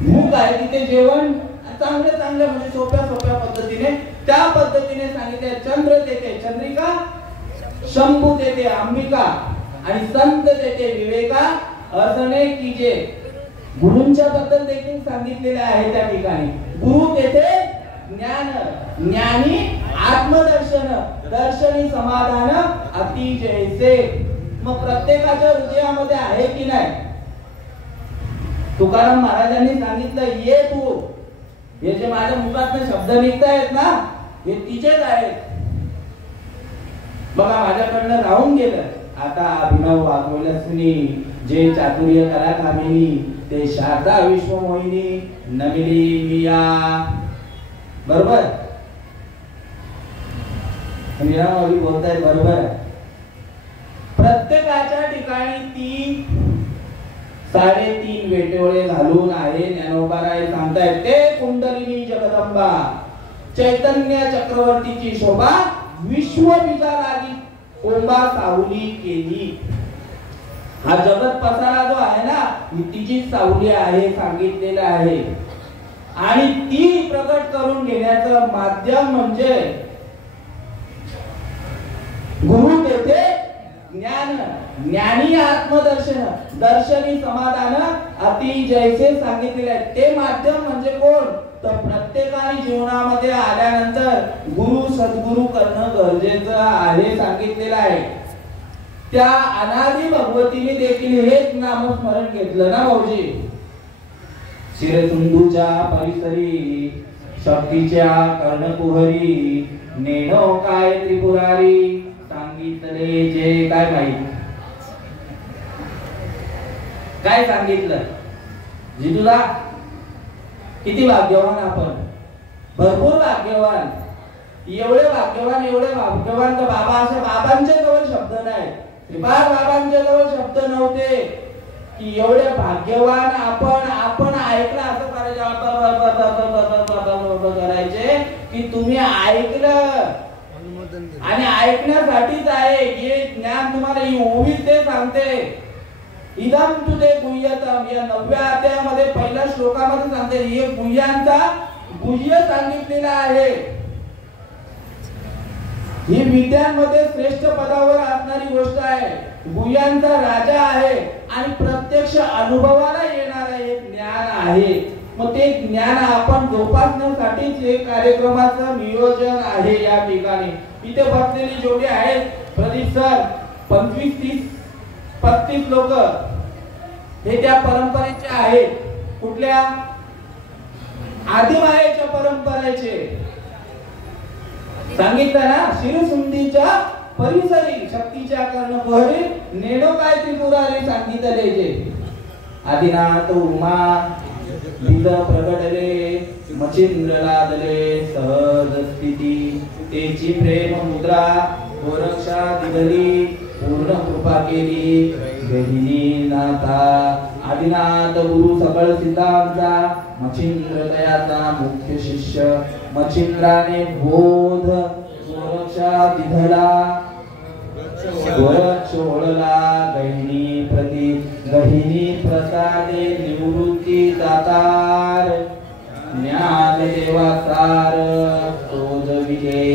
भूक आहे तिथे जेवण, चांगले चांगले म्हणजे सोप्या सोप्या पद्धतीने त्या पद्धतीने सांगितले. चंद्र देते चंद्रिका, शंभू देते अंबिका आणि संत देते विवेका, असणे कीजे. गुरूंच्या बद्दल देखील सांगितलेले आहे त्या ठिकाणी. गुरु देते ज्ञान, ज्ञानी आत्मदर्शन, दर्शनी समाधान अति जैसे. मग प्रत्येकाच्या हृदयामध्ये आहे की नाही? तुकाराम महाराजांनी सांगितलं ये तू. हे जे माझ्या मुखातून शब्द निघतायत ना हे तिचेच आहेत. बघा माझ्याकडनं राहून गेलं. आता अभिनव वाघोलसनी जे चातुर्य कला कामिनी ते शारदा विश्वमोहिनी नमिली मिया. बरोबर मीरामाऊली बोलतायत बरोबर. प्रत्येकाच्या ठिकाणी 3.5 वेटोळे घालून आहे. ज्ञानोबाराय सांगतायत ते कुंडलिनी जगदंबा चैतन्य चक्रवर्तीची शोभा विश्वबीजा लागी कोंबा सावली केली. हा जगत पसारा जो आहे ना ही तिची सावली आहे सांगितलेलं आहे. आणि ती प्रकट करून घेण्याचं माध्यम म्हणजे गुरु देते ज्ञान, ज्ञानी आत्मदर्शन, दर्शनी समाधान अति जैसे सांगितलेले आहे. ते माध्यम म्हणजे कोण? तर प्रत्येकाने जीवनामध्ये आल्यानंतर गुरु सद्गुरु करणं गरजेचं आहे सांगितलेलं आहे. त्या अनादी भगवतीने देखील हेच नामस्मरण घेतलं ना भाऊजी. शिरसिंधूच्या परिसरी शक्तीच्या कर्णकुहरी नेनो काय त्रिपुरारी सांगितले जे काय माहित काय सांगितलं. जितूला किती भाग्यवान आपण, भरपूर भाग्यवान. एवढे भाग्यवान तर बाबा असे बाबांच्या जवळ शब्द नाही, श्रीपाद बाबांच्या जवळ शब्द नव्हते की एवढे भाग्यवान आपण ऐकलं असं करायचे की तुम्ही ऐकलं आणि ऐकण्यासाठीच आहे. हे ज्ञान तुम्हाला ही ओवी ते सांगते. इदम तुते गुह्यतम या 9व्या अध्यायामध्ये पहिल्या श्लोकामध्ये सांगते हे गुह्यांचा गुह्य सांगितलेला आहे. ही विद्यांमध्ये श्रेष्ठ पदावर असणारी गोष्ट आहे. गुह्यांचा राजा आहे आणि प्रत्यक्ष अनुभवाला येणारा एक ज्ञान आहे. मग ते ज्ञान आपण जोपासण्यासाठीच हे कार्यक्रमाचं नियोजन आहे. या ठिकाणी इथे बसलेली जेवढे आहेत प्रदीप सर 25-30-35 लोक हे त्या परंपरेचे आहेत. कुठल्या? आदिमायेच्या परंपरेचे. सांगितलं ना शिरसुंदीच्या परिसरी शक्तीच्या कर्णकुहरी नेणो काय त्रिपुरारी सांगितले जे. आदिनाथ उमा दिल प्रगटले मचिंद्र लादले सहज स्थिती तेची प्रेम मुद्रा गोरक्षा दिली पूर्ण कृपा केली गहिनी नाथा. आदिनाथ गुरु सकळ सिद्धांचा मचिंद्र दयाचा मुख्य शिष्य मचिंद्राने बोध गोरक्षा दिधला गोरक्ष ओळला गहिनी प्रति गहिनी प्रसादे निवृत्ती दातार ज्ञान देवासार शोध विजय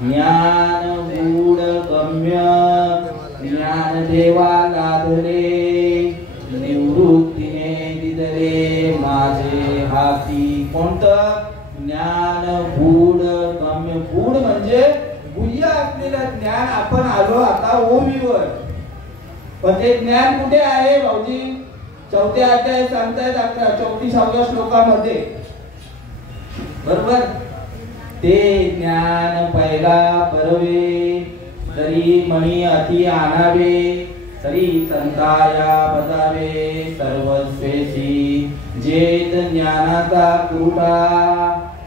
ज्ञान गूढ गम्य ज्ञान देवा लाधले निवृत्तीने दिदले माझे हाती. कोणतं? ज्ञान गूढ गम्य. गूढ म्हणजे गुह्य असलेलं ज्ञान. आपण आलो आता ओवीवर, पण ते ज्ञान कुठे आहे भाऊजी? 4थ्या अध्याय सांगतायत 34व्या श्लोकामध्ये. बरोबर. ते ज्ञान पहिला परवे तरी मणी अति आणावे तरी संताया बजावे सर्वस्वेसी जेत ज्ञानाचा कुरुटा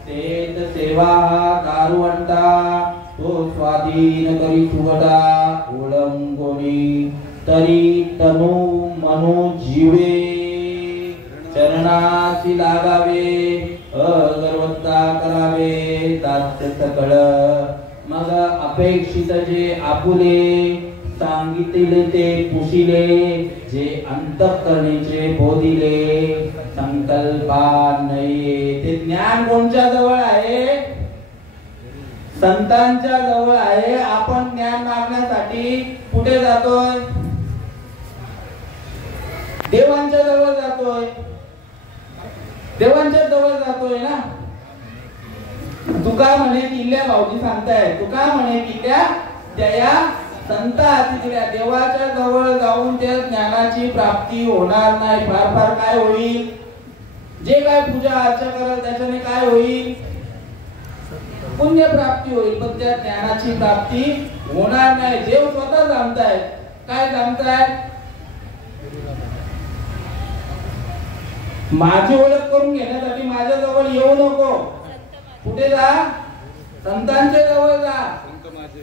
तेत सेवा दारुवंता तो स्वाधीन करी सुवटा ओळंगोणी तरी तनु मनो जीवे चरणासी लागावे अगरवत्ता करावे तात्य सकळ मग अपेक्षित जे आपुले सांगितले ते पुशिले जे अंतःकरणेचे बोधिले संकल्पा नये. ते ज्ञान कोणच्या जवळ आहे? संतांच्या जवळ आहे. आपण ज्ञान मागण्यासाठी कुठे जातोय? देवांच्या जवळ जातोय. देवांच्या जवळ जातोय ना. तुका म्हणे किल्ल्या भाऊजी सांगताय, तुका म्हणे किल्ल्या त्या संता दिल्या देवाच्या जवळ जाऊन त्या ज्ञानाची प्राप्ती होणार नाही. फार फार काय होईल? जे काय पूजा अर्चा कराल त्याच्याने काय होईल? पुण्य प्राप्ती होईल, पण त्या ज्ञानाची प्राप्ती होणार नाही. देव स्वतः सांगतायत. काय सांगतायत? माझी ओळख करून घेण्यासाठी माझ्या जवळ येऊ नको. कुठे जा? संतांच्या जवळ जा.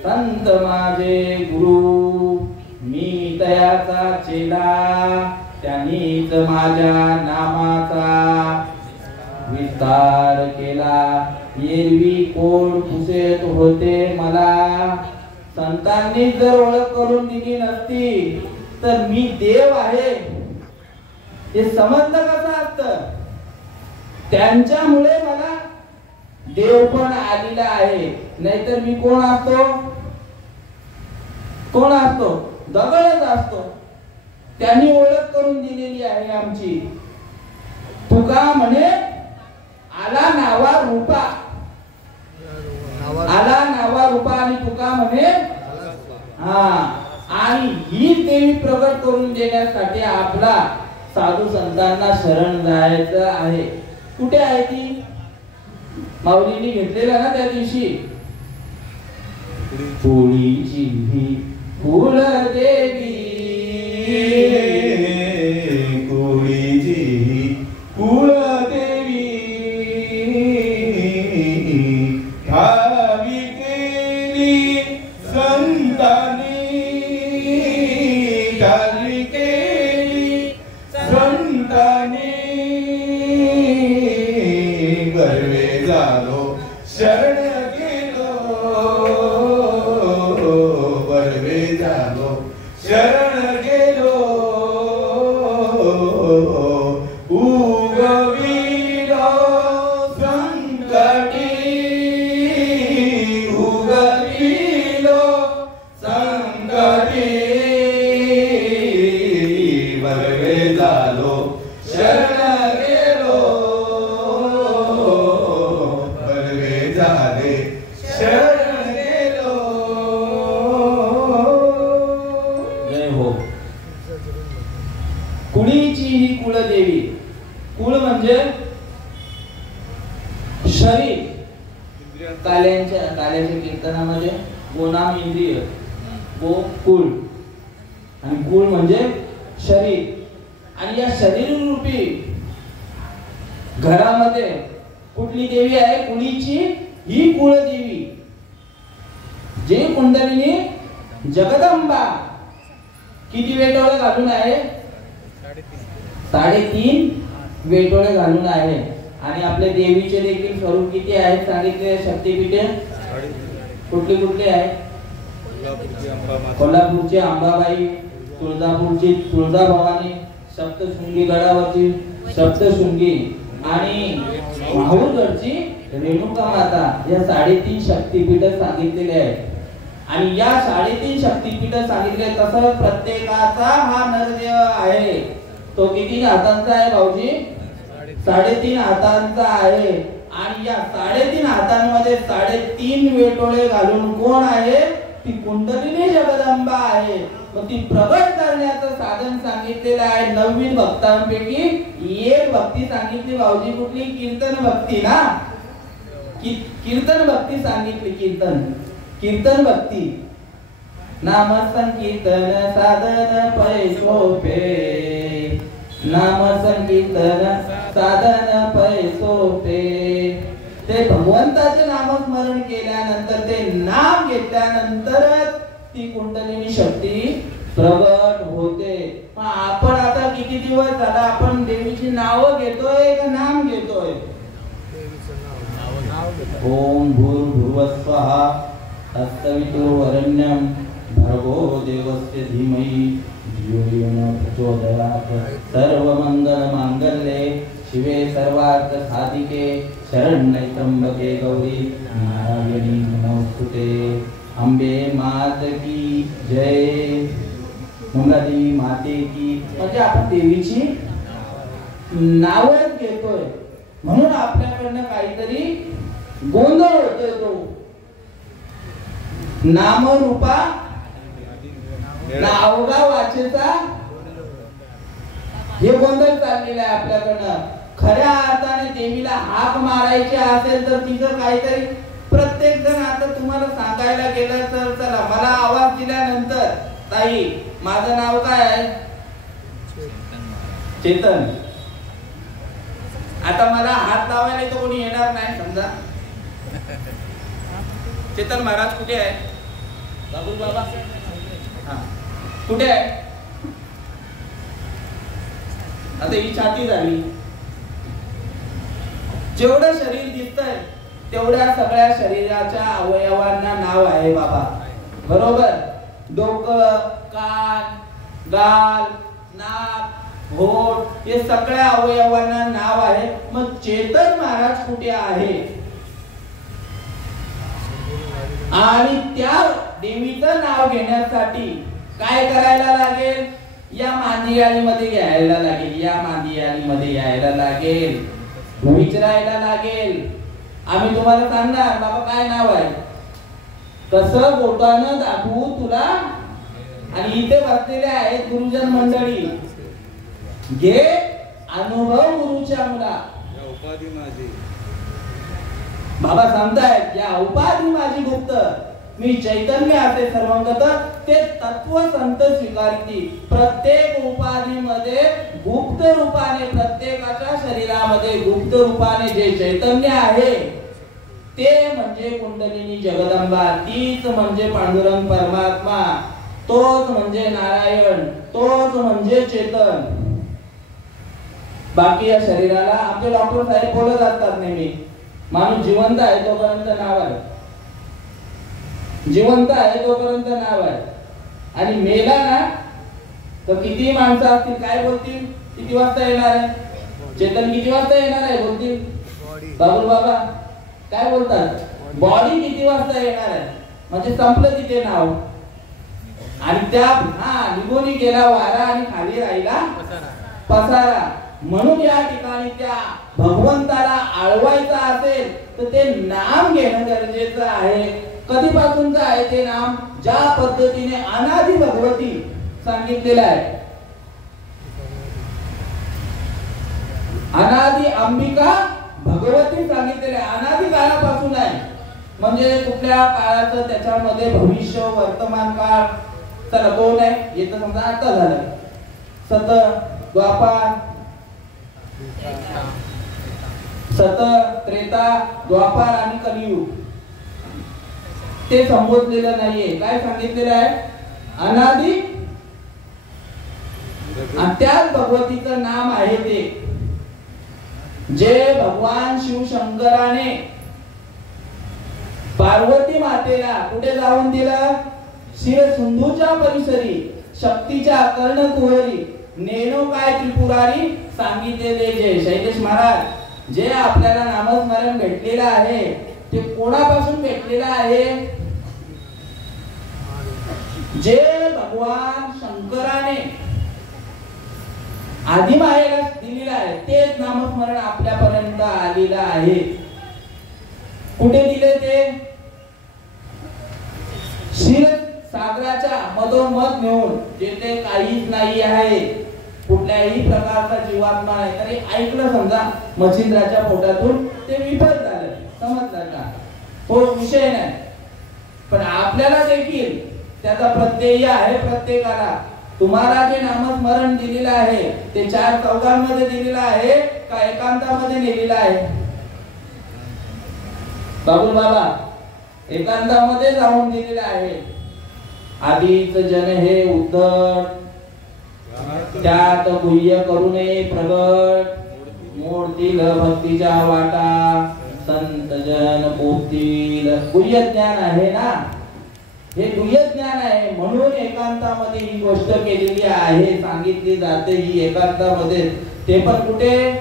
संत माझे गुरु, मी तयाचा चेला, त्यांनीच माझ्या नामाचा विस्तार केला. एरवी कोण पुसेत होते मला, संतांनी जर ओळख करून दिली नसती तर मी देव आहे हे समजलं कसं असतं? त्यांच्यामुळे मला देव पण आलेला आहे. नाहीतर मी कोण असतो? कोण असतो? दगडच असतो. त्यांनी ओळख करून दिलेली आहे आमची. तुका म्हणे आला नावा रूपा, आला नावा रूपा आणि तुका म्हणे हा. आणि ही देवी प्रगट करून देण्यासाठी आपला साधू संतांना शरण जायचं आहे. कुठे आहे ती? माऊलींनी घेतलेला ना त्या दिवशी. कुळीची ही कुलदेवी, कुळीची ही कुलदेवी, ठावी केली संतांनी, ठावी केली संतांनी. गर्वे झालो शरण गेलो, गर्वे झालो शरण गेलो. उगविलो संकटी, उगविलो संकटी. गर्वे झालो शरण गेलो, गर्वे झाले शरण गेलो. जय हो. कुळीची ही कुलदेवी. कुळ म्हणजे शरीर. काल्याच्या कीर्तनामध्ये गोनाम इंद्रिय, गो कुळ, आणि कुळ म्हणजे शरीर. आणि या शरीर रूपी घरामध्ये कुठली देवी आहे? कुळीची ही कुलदेवी. जे कुंडलिनी जगदंबा किती वेटोळे घालून आहे? 3.5 वेटोळे घालून आहे. आणि आपल्या देवीचे देखील स्वरूप किती आहेत सांगितले? शक्तिपीठे कुठली कुठली आहे? कोल्हापूरची अंबाबाई, तुळजापूरची तुळजाभवानी, सप्तशृंगी गडावरची सप्तशृंगी आणि माहूरगडची रेणुका माता. या 3.5 शक्तिपीठ सांगितलेले आहेत. आणि या 3.5 शक्तिपीठ सांगितले तसं प्रत्येकाचा हा नरदेव आहे. तो किती हातांचा आहे भाऊजी? 3.5 हातांचा आहे. आणि या 3.5 हातांमध्ये 3.5 वेटोळे घालून कोण आहे? ती कुंडलिनी जगदंबा आहे. मग ती प्रगट करण्याचं साधन सांगितलेलं आहे. 9 भक्तांपैकी एक भक्ती सांगितली भाऊजी. कुठली? कीर्तन भक्ती ना. कीर्तन भक्ती सांगितली. कीर्तन भक्ती. नाम संकीर्तन साधन पै सोपे, नाम संकीर्तन साधन पै सोपे. ते भगवंताचे नामस्मरण केल्यानंतर, ते नाम घेतल्यानंतर ती कुंडलिनी शक्ती प्रगट होते. मग आपण आता किती दिवस झाला आपण देवीची नाव घेतोय का नाम घेतोय? ओम भूर्भुवः स्वः तत्सवितुर्वरेण्यं भर्गो देवस्य धीमहि धियो यो न प्रचोदयात्। सर्वमंगलमांगल्ये शिवे सर्वार्थसाधिके शरण्ये त्र्यंबके गौरी नारायणी नमोस्तुते। अंबे मात की जय, मंगलादेवी माते की। म्हणजे आपण देवीची नावच घेतोय म्हणून आपल्याकडनं काहीतरी गोंधळ होतोय। तो नामरूपा नावगा वाचेचा हे गोंधळ चाललेला आहे आपल्याकडनं। खऱ्या अर्थाने देवीला हाक मारायची असेल तर तिचं काहीतरी प्रत्येक जण आता तुम्हाला सांगायला गेलं तर चला मला आवाज दिल्यानंतर ताई माझं नाव काय आहे चेतन, आता मला हात लावायला तर कोणी येणार नाही समजा। चेतन महाराज कुठे आहे? बाबू बाबा हा कुठे आहे? आता ही छाती झाली, जेवढं शरीर दिसतंय तेवढ्या सगळ्या शरीराच्या अवयवांना नाव आहे बाबा, बरोबर? डोकं, कान, गाल, नाक, होठ हे सगळ्या अवयवांना नाव आहे। मग चेतन महाराज कुठे आहे? आणि त्या देवीचं नाव घेण्यासाठी काय करायला लागेल? या मांदियाळीमध्ये यायला लागेल, या मांदियाळीमध्ये यायला लागेल, विचारायला लागेल। आम्ही तुम्हाला सांगणार बाबा काय नाव आहे, कसं बोटानं दाखवू तुला। आणि इथे बसलेले आहेत गुरुजन मंडळी, घे अनुभव गुरुच्या मुला। उपाधी माझी बाबा सांगतायत या उपाधी माझी गुप्त, मी चैतन्य असे सर्वंगत ते तत्व संत स्वीकारती। प्रत्येक उपाधीमध्ये गुप्त रूपाने, प्रत्येकाच्या शरीरामध्ये गुप्त रूपाने जे चैतन्य आहे ते म्हणजे कुंडलिनी जगदंबा, तीच म्हणजे पांडुरंग परमात्मा, तोच म्हणजे नारायण, तोच म्हणजे चेतन। बाकी या शरीराला आमचे डॉक्टर साहेब बोलत असतात नेहमी, माणूस जिवंत आहे तोपर्यंत नाव आहे, जिवंत आहे तोपर्यंत नाव आहे, आणि मेला ना तर किती माणसं असतील काय बोलतील, किती वाजता येणार आहे चेतन, किती वाजता येणार आहे बोलतील बाबू बाबा काय बोलतात, बॉडी किती वाजता येणार आहे, म्हणजे संपलं तिथे नाव। आणि त्या निघून गेला वारा आणि खाली राहिला पसारा। म्हणून या ठिकाणी त्या भगवंताला आळवायचं असेल तर ते नाम घेणं गरजेचं आहे। कधीपासूनचं आहे ते नाम? ज्या पद्धतीने अनादि भगवती सांगितलेलं आहे, अनादि अंबिका भगवती सांगितलेलं आहे, अनादि काळापासून आहे। म्हणजे कुठल्या काळाचं त्याच्यामध्ये भविष्य वर्तमान काळ चला दोन आहे, येतं समजा आता झालं सत द्वापार, सत त्रेता द्वापार आणि कलियुग, ते संबोधलेलं नाहीये। काय सांगितलेलं आहे? अनादि, आणि त्याच भगवतीचं नाम आहे ते, जे भगवान शिव शंकराने पार्वती मातेला कुठे जाऊन दिलं? शिरसिंधूच्या परिसरी शक्तीच्या कर्णकुहरी नेनो काय त्रिपुरारी सांगितलेले जे शैलेश महाराज, जे आपल्याला नामस्मरण भेटलेलं आहे ते कोणापासून भेटलेलं आहे? जे भगवान शंकराने आधी मायेला दिलेलं आहे तेच नामस्मरण आपल्यापर्यंत आलेलं आहे। कुठे दिले ते? क्षीर सागराच्या मधोमध नेऊन, जेथे काहीच नाही आहे, कुठल्याही प्रकारचा जीवात्मा नाही, तरी ऐकलं समजा मच्छिंद्राच्या पोटातून ते विफल झालं, समजलं का? तो विषय नाही, पण आपल्याला देखील त्याचा प्रत्यय आहे प्रत्येकाला। तुम्हाला जे नामस्मरण दिलेलं आहे ते चार चौघांमध्ये दिलेलं आहे का एकांतामध्ये दिलेलं आहे? बाबू बाबा एकांतामध्ये जाऊन दिलेलं आहे। आधीच जन हे उद्धट, त्यात गुह्य करू नये प्रगट, मोडतील भक्तीच्या वाटा, संत जन पोचतील। गुह्य ज्ञान आहे ना, हे गुह्य ज्ञान आहे, म्हणून एकांतामध्ये ही गोष्ट केलेली आहे, सांगितली जाते ही एकांतामध्ये. ते पण कुठे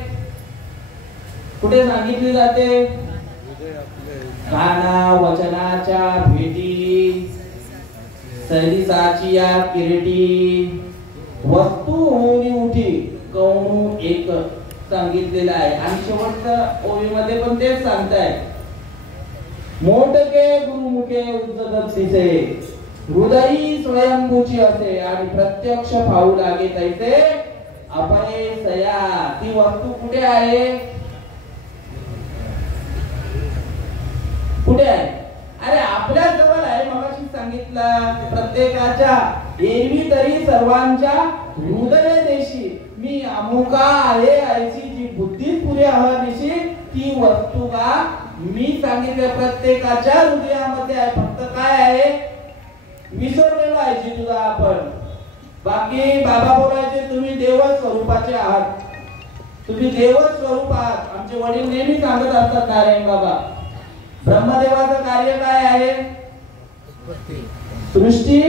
कुठे सांगितली जाते? काना वचनाच्या भेटी, सैनिसाची या किरीटी, वस्तू होऊन उठी कौणू एक सांगितलेलं आहे. आणि शेवटच्या ओळीमध्ये पण तेच सांगताय, मोठके गुरुमुखे उज्जतसे, हृदयी स्वयंभूची असे आणि प्रत्यक्ष पाहू लागे तैसे अपयसया. ती वस्तू कुठे आहे? कुठे आहे? अरे आपल्या जवळ आहे. मगाशी सांगितलं, प्रत्येकाच्या एरवी तरी सर्वांच्या हृदय देशी मी अमुका आहे ऐसी जी बुद्धी पुरे हरनिशी ती वस्तू का मी सांगितलं प्रत्येकाच्या हृदयामध्ये आहे. फक्त काय आहे? विसरलेलो आहे जी तुझा आपण. बाकी बाबा बोलायचे तुम्ही देव स्वरूपाचे आहात, तुम्ही देव स्वरूप आहात. आमचे वडील नेहमी सांगत असतात नारायण बाबा, ब्रह्मदेवाचं कार्य काय आहे? सृष्टी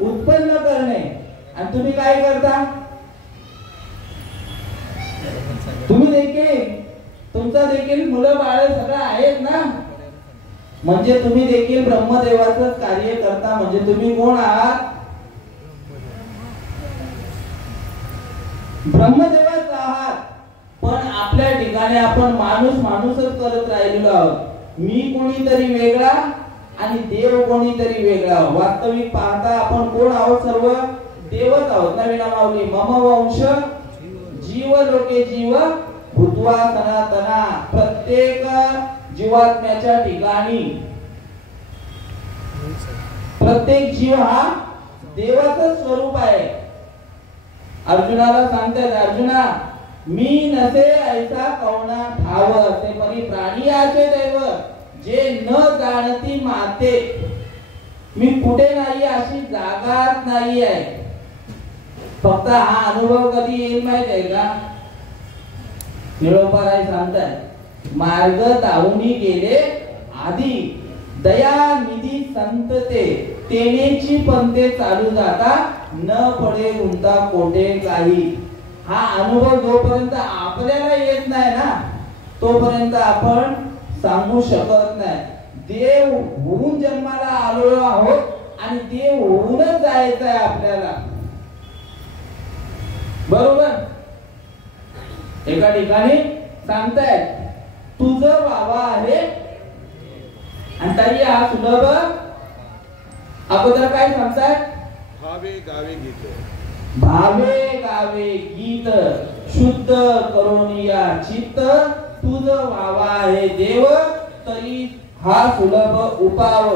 उत्पन्न करणे. आणि तुम्ही काय करता? तुम्ही देखील, तुमचा देखील मुलं बाळ सगळं आहेत ना, म्हणजे तुम्ही देखील ब्रह्मदेवाचं कार्य करता. म्हणजे तुम्ही कोण आहात? ब्रह्मदेवाच आहात. पण आपल्या ठिकाणी आपण माणूसच करत राहिलेलो आहोत. मी कोणीतरी वेगळा आणि देव कोणीतरी वेगळा. वास्तविक पाहता आपण कोण आहोत? सर्व देवच आहोत. नवीन माऊली मम वंश जीव लोके जीव भूत्वा सनातना. प्रत्येक जीवात्म्याच्या ठिकाणी प्रत्येक जीव हा देवाचं स्वरूप आहे. अर्जुनाला सांगतात, अर्जुना मी नसे ऐसा कवना ठाव असे परी प्राणी आचे दैव जे न जाणती माते. मी कुठे नाही अशी जागाच नाही आहे. फक्त हा अनुभव कधी येईल माहित आहे का? निळोपाराय सांगतात, मार्ग दावणी गेले आधी दया निधी संत ते तेनेची पंते चालू जाता न पडे उंता कोठे काही. हा अनुभव जोपर्यंत आपल्याला येत नाही ना तोपर्यंत आपण सांगू शकत नाही. देव होऊन जन्माला आलो आहोत आणि देव होऊनच जायचं आहे आपल्याला. बरोबर? एका ठिकाणी सांगतायत तुझं बाबा आहे आणि तरी हा सुलभ. अगोदर काय सांगतायत? भावे गावे गीत, भावे गावे गीत शुद्ध करोनिया चित्त तुझं व्हावा आहे देव तरी हा सुलभ उपाव.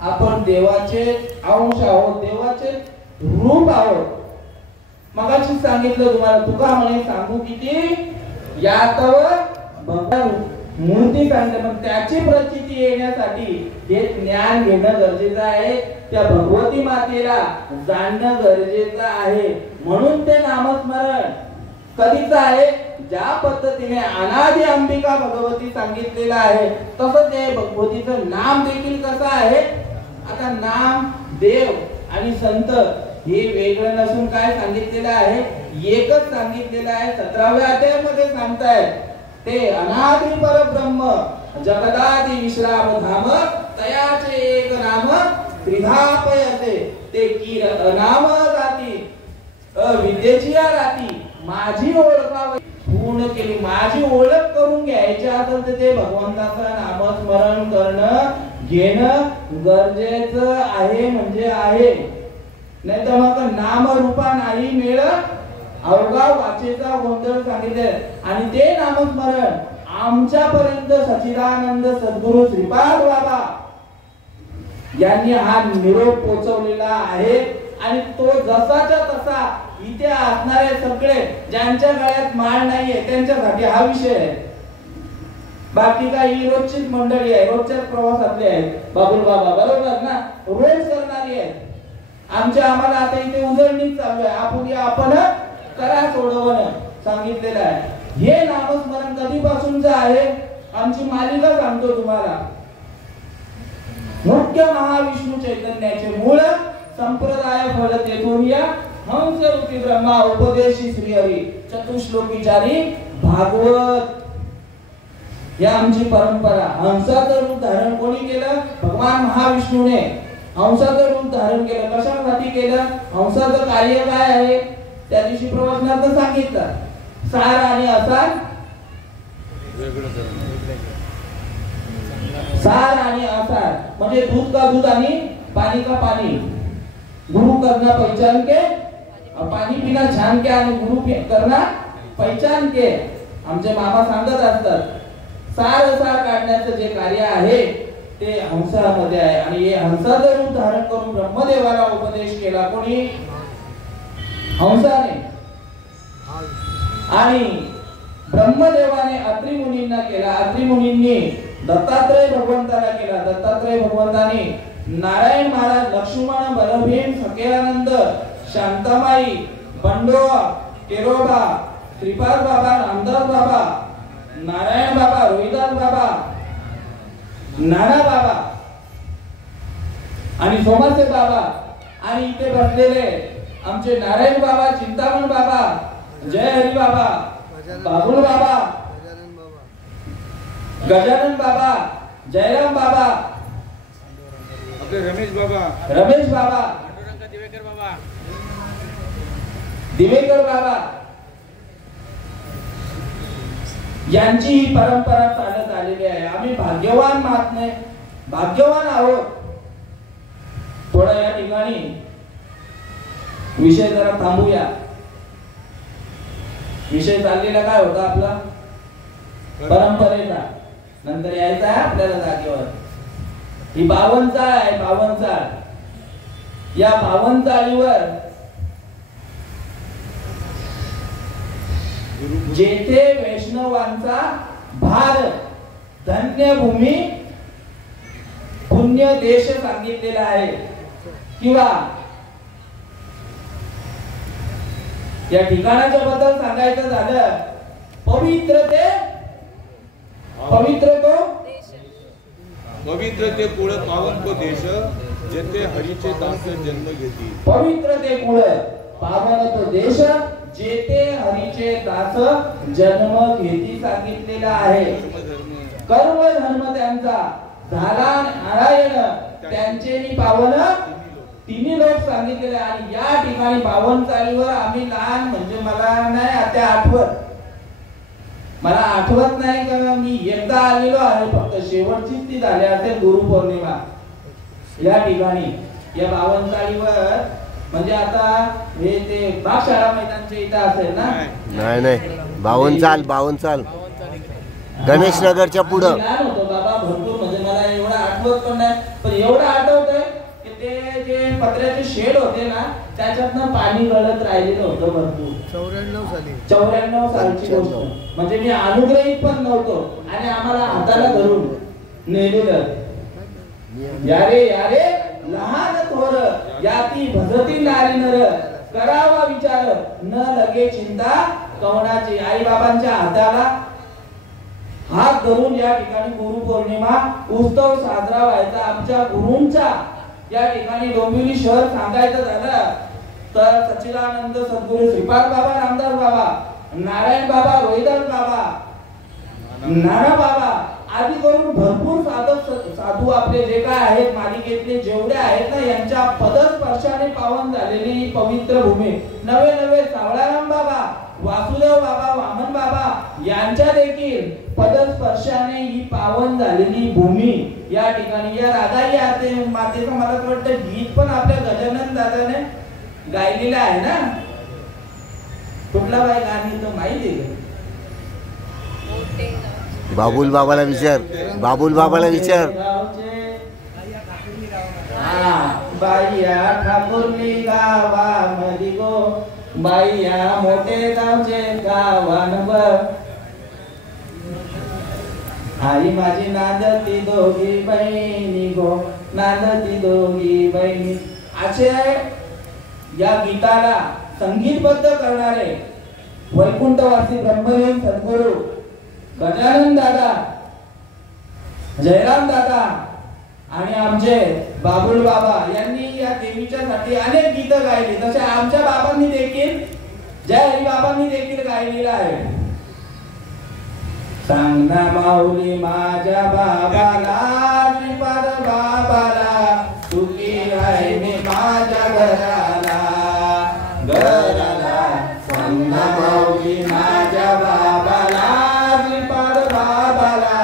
आपण देवाचे अंश आहोत, देवाचे रूप आहोत. मगाशी सांगितलं तुम्हाला, तुका म्हणे सांगू किती यातव भगवान मूर्ती सांगते. मग त्याची प्रचिती येण्यासाठी हे ज्ञान घेणं गरजेचं आहे. त्या भगवती मातेला जाणणं गरजेचं आहे. म्हणून ते नामस्मरण कधीच आहे? ज्या पद्धतीने अनादि अंबिका भगवती सांगितलेलं आहे तसंच हे भगवतीचं नाम देखील कसं आहे. आता नाम देव आणि संत हे वेगळं नसून काय सांगितलेलं आहे? एकच सांगितलेलं आहे. 17व्या अध्यायामध्ये सांगतायत ते अनादि परब्रह्म जगदादि विश्राम धाम तयाचे एक नाम त्रिधापयते. ते कीर नाम जाती विद्येची राती माझी ओळखावी पूर्ण केली. माझी ओळख करून घ्यायची असेल तर ते भगवंताचं नामस्मरण करणं घेणं गरजेचं आहे. म्हणजे आहे, नाही तर मग नाम रूपा नाही मिळत. अवघा वाचेचा गोंधळ सांगितले. आणि ते नामस्मरण आमच्यापर्यंत सच्चिदानंद सद्गुरु श्रीपाद बाबा यांनी हा निरोप पोहोचवलेला आहे. आणि तो जसाच्या तसा इथे असणारे सगळे ज्यांच्या गळ्यात माळ नाहीये त्यांच्यासाठी हा विषय आहे. बाकी काही रोजचीच मंडळी आहे, रोजच्याच प्रवासातले आहेत. बाबुल बाबा बरोबर ना, रोज करणारी आहेत. आम्हाला आता इथे उजळणीच चालू आहे. आपण करा सोडवणं सांगितलेलं आहे. हे नामस्मरण कधीपासूनच आहे? आमची मालिका सांगतो तुम्हाला. मुख्य महाविष्णू चैतन्याचे मूळ संप्रदाय फळ तेथून या हंस रूपी ब्रह्मा उपदेशी श्री हरी चतुश्लोकीचारी भागवत या आमची परंपरा। हंसाचं रूप धारण कोणी केलं? भगवान महाविष्णूने हंसाचं रूप धारण केलं। कशासाठी केलं? हंसाचं कार्य काय आहे त्या दिवशी प्रवचनात सांगितलं। सार आणि असार सार आणि असार म्हणजे दूध का दूध आणि पानी का पानी। गुरु करना पहचान के, पानी पिना छान के आणि गुरु करना पहचान के। आमचे मामा सांगत असतात सार असार काढण्याचं जे कार्य आहे ते हंसामध्ये आहे आणि हे हंसाचं रूप धारण करून ब्रह्मदेवाला उपदेश केला कोणी? हंसाने। आणि ब्रह्मदेवाने अत्रि मुनींना केला, अत्रि मुनींनी दत्तात्रय भगवंताला केला, दत्तात्रय भगवंताने नारायण महाराज, लक्ष्मण, बलभीम, सखेआनंद, शांतामाई, बंडोबा, केरोबा, श्रीपाद बाबा, रामदास बाबा, नारायण बाबा, रोहिदास बाबा, नाना बाबा आणि सोमासे बाबा आणि इथे बसलेले आमचे नारायण बाबा, चिंतामण बाबा, जय हरी बाबा, बाबुल बाबा, गजानन बाबा, जयराम बाबा, आपले रमेश बाबा, रमेश बाबा, दिवेकर बाबा यांची ही परंपरा चालत आलेली आहे। आम्ही भाग्यवान महात्मे, भाग्यवान आहोत। थोडा या ठिकाणी विषय जरा थांबूया। विषय चाललेला काय होता आपला? परंपरेचा। नंतर यायचा आहे आपल्याला जागेवर। ही 52 चाळ आहे, 52 चाळ। या 52 चाळीवर जेथे वैष्णवांचा भारत धन्य भूमी पुण्य देश सांगितलेला आहे किंवा या ठिकाणाच्या बद्दल सांगायचं झालं पवित्र ते कुळ पावन तो देश जेथे हरीचे दास जन्म घेती। पवित्र ते कुळ पावन तो देश जेथे हरीचे दास जन्म घेती सांगितलेला आहे। कर्म धर्म त्यांचा झाला नारायण त्यांचे पावन तिन्ही लोक सांगितलेले। आणि या ठिकाणी 52 चाळीवर आम्ही लहान म्हणजे मला नाही आता आठवत, मला आठवत नाही का मी एकदा आलेलो आहे, फक्त शेवटचीच ती झाली असेल गुरुपौर्णिमा या ठिकाणी। या 52 चाळीवर म्हणजे आता हे ते बागशाळा मैदानच्या इथं असेल ना? नाही 52 चाल गणेश नगरच्या पुढं लहान होतो बाबा भरपूर, म्हणजे मला एवढं आठवत पण नाही, पण एवढं आठवतंय की ते जे पत्र्याचे शेड होते ना त्याच्यातनं पाणी गळत राहिलेलं होतं भरपूर। 94 सालची गोष्ट, म्हणजे मी अनुग्रहित पण नव्हतो आणि आम्हाला हाताला धरून नेलेलं। यारे यारे लहान थोर याती भजती नारी नर करावा विचार न लगे चिंता कवनाची। आई बाबांच्या हाताला हात धरून या ठिकाणी गुरुपौर्णिमा उत्सव साजरा व्हायचा। आमच्या गुरूंचा या ठिकाणी डोंबिवली शहर सांगायचं झालं तर सच्चिदानंद सद्गुरू श्रीपाद बाबा, रामदास बाबा, नारायण बाबा, रोहिदास बाबा, नाना बाबा आदी करून भरपूर साधू आपले जे काय आहेत मालिकेतले जेवढे आहेत ना यांच्या पदस्पर्शाने पावन झालेली पवित्र भूमी। नवे नवे सावळाराम बाबा, वासुदेव बाबा, वामन बाबा यांच्या देखील पदस्पर्शाने ही पावन झालेली भूमी या ठिकाणी। या राधाई आते मातेचं मला वाटतं गीत पण आपल्या गजानन दादाने गायलेलं आहे ना? कुठला बाई गाणी तर माहिती आहे? बाबुल बाबाला विचार, बाबुल बाबाला विचार। बाईया ठाकूरली गावामध्ये गो, बाईया मोठे गावचे गावान बर, आई माझी नांदती दोघी बहिणी गो, नांदती दोघी बहिणी। असे या गीताला संगीतबद्ध करणारे वैकुंठवासी ब्रह्मलीन सद्गुरू गजानन दादा, जयराम दादा आणि आमचे बाबुल बाबा यांनी या देवीच्या साठी अनेक गीतं गायली. तसे आमच्या बाबांनी देखील जय हरी बाबांनी देखील गायलेलं आहे. सांग ना माऊली माझ्या बाबाला श्रीपाद बाबाला सुखी आहे मी माझ्या घराला घराला. सांग ना माऊली माझ्या बाबाला श्रीपाद बाबाला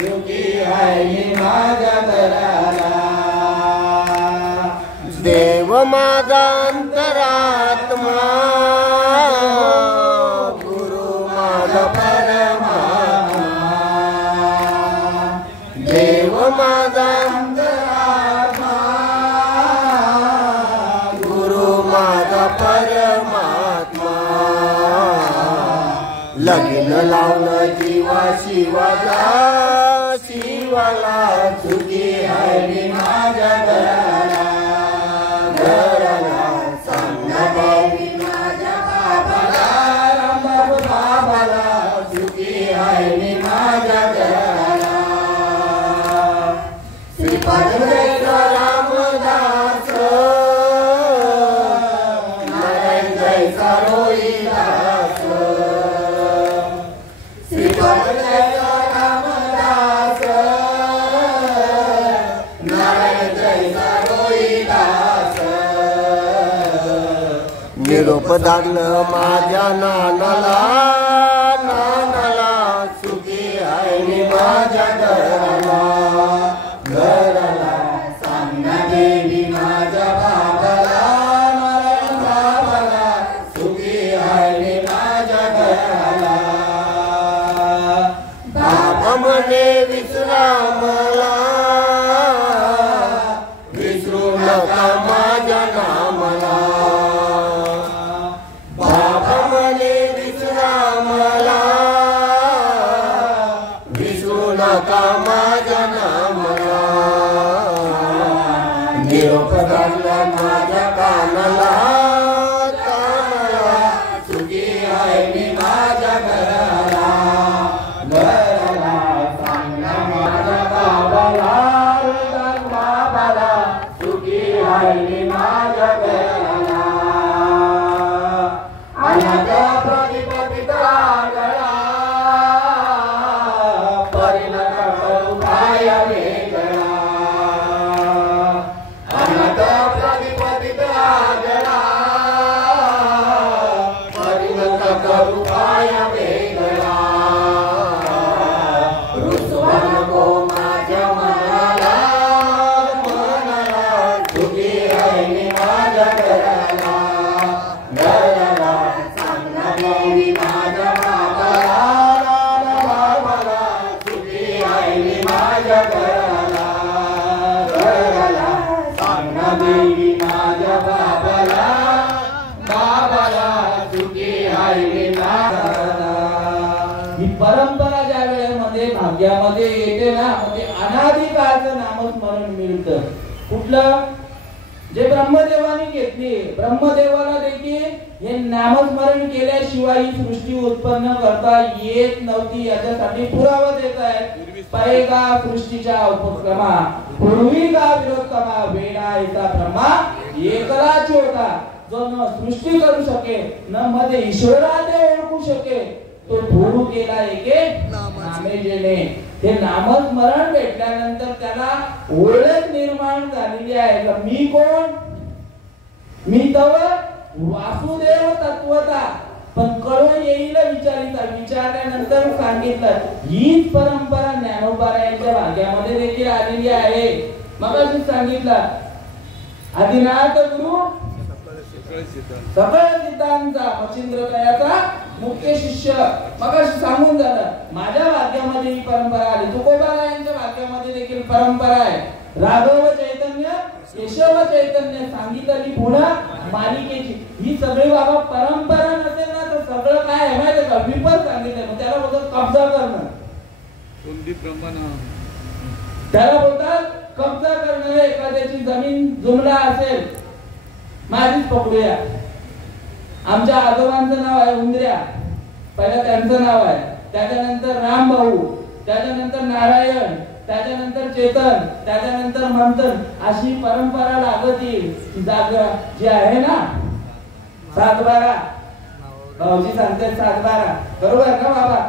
सुखी आहे मी माझ्या घराला. देव माझा अंतरात्मा गुरु माझा परमात्मा. देव माझा अंतरात्मा गुरु माझा परमात्मा. लगीन लावलं जीवा शिवाला शिवाला सुखी आहे मी माझ्या घराला घराला. सांग ना माऊली माझ्या बाबाला रामबाबू बाबाला सुखी आहे मी माझ्या घराला. श्रीपाद रामदास नारायण जैसा रोहिदास. श्रीपाद रामदास नारायण जैसा रोहिदास. निरोप धाडलं माझ्या नानाला नानाला सुखी आहे मी माझ्या घराला घराला. सांग ना देवी माझ्या बाबाला नारायण बाबाला सुखी आहे मी माझ्या घराला. बाबा म्हणे विसरा मला विसरू नका माझ्या नामाला. बाबा म्हणे विसरा मला विसरू नका माझ्या नामाला. निरोप धाडला माझ्या कानाला कानाला सुखी आहे मी माझ्या घराला घराला. सांग ना माझ्या बाबाला बाबाला सुखी आहे मी माझ्या घराला. अनाथ प्रतिपदिता गळा परिणत करू काय वेगळा. अनाथ प्रतिपदिता गळा परिणत करू काय वेगळा. रुसवा नको माझ्या मनाला मनाला सुखी आहे मी माझ्या घराला घराला. सांग ना देवी माझ्या बाबाला बाबाला सुखी आहे मी माझ्या घराला घराला. सांग ना देवी माझ्या बाबाला बाबाला सुखी आहे मी माझ्या घराला. ही परंपरा ज्या वेळेमध्ये भाग्यामध्ये येते ना म्हणजे अनादिकाळचं नामस्मरण मिळतं. कुठलं जे ब्रह्मदेवाने घेतली. ब्रह्मदेवाला देखील हे नामस्मरण केल्याशिवाय ही सृष्टी उत्पन्न करता येत नव्हती. याच्यासाठी पुरावा देत आहेत. पैगा सृष्टीच्या उपक्रमा पूर्वी का विरोधकमा वेडा एका ब्रह्मा एकलाच होता जो न सृष्टी करू शके न मध्ये ईश्वराने ओळखू शके तो थोडू केला एके नामे जेणे. हे नामस्मरण भेटल्यानंतर त्याला ओळख निर्माण झालेली आहे. मी कोण? मी तव वासुदेव तत्वता. पण कळून येईल विचारल्यानंतर सांगितलं हीच परंपरा ज्ञानोबारायांच्या भाग्यामध्ये देखील आलेली आहे. मग सांगितलं आदिनाथ गुरु सगळ्या सिद्धांचा मच्छिंद्रकायाचा मुख्य शिष्य. मग सांगून झालं माझ्या भाग्यामध्ये ही परंपरा आली. तुकोबारायांच्या भाग्यामध्ये देखील परंपरा आहे. राघव चैतन्य केशव चैतन्य सांगितली पुन्हा मालिकेची. ही सगळी बाबा परंपरा नसेल ना तर सगळं काय आहे माहिती का विपद सांगितलं. त्याला बोलतात कब्जा करणं. त्याला बोलतात कब्जा करणं. एखाद्याची जमीन जुमला असेल माझीच पकडूया. आमच्या आजोबांचं नाव आहे उंदऱ्या. पहिलं त्यांचं नाव आहे. त्याच्यानंतर रामभाऊ, त्याच्यानंतर नारायण, त्याच्यानंतर चेतन, त्याच्यानंतर मंथन, अशी परंपरा लागत येईल. जागा जी आहे ना 7-12, भाऊजी सांगतात 7-12, बरोबर का बाबा?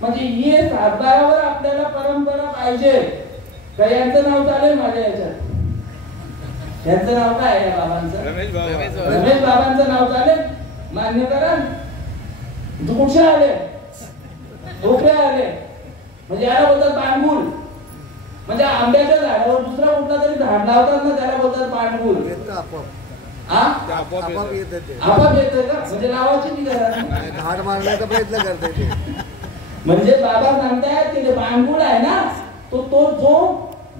म्हणजे ही 7-12वर आपल्याला परंपरा पाहिजे. काय यांचं नाव चालेल माझ्या याच्यात? यांचं नाव काय आहे या बाबांचं? रमेश बाबांचं नाव चालेल? मान्य करा. कुठे आले? ढोकळे आले म्हणजे याला बोलतात पाणगुल. म्हणजे आंब्याच्या झाडावर दुसरा कुठला तरी झाड लावतात ना, त्याला बोलतात पाणगुल. आपोआप येतं का? म्हणजे लावायची नाही गरज, झाड मारण्याचा प्रयत्न करते ते. म्हणजे बाबा सांगतायत की ते पाणगुल आहे ना, तो जो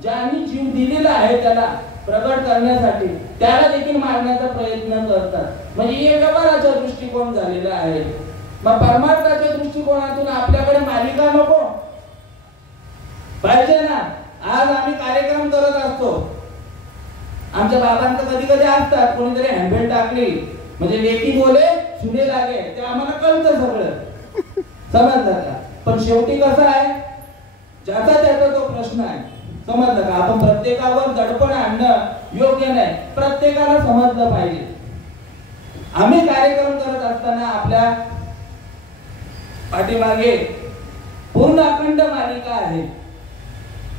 ज्यांनी जीव दिलेला आहे त्याला प्रगट करण्यासाठी, त्याला देखील मारण्याचा प्रयत्न करतात. म्हणजे हे व्यवहाराचा दृष्टिकोन झालेला आहे. मग परमार्थाच्या दृष्टिकोनातून आपल्याकडे मालिका नको पाहिजे ना. आज आम्ही कार्यक्रम करत असतो, आमच्या बाबांचं कधी कधी असतात कोणीतरी हँडबेल टाकली म्हणजे लेकी बोले सुने लागे, ते आम्हाला कळतं सगळं, समजलं का? पण शेवटी कसं आहे, ज्याचा त्याचा तो प्रश्न आहे, समजलं का? आपण प्रत्येकावर दडपण आणणं योग्य नाही, प्रत्येकाला समजलं पाहिजे. आम्ही कार्यक्रम करत असताना आपल्या पाठीमागे पूर्ण अखंड मालिका आहे.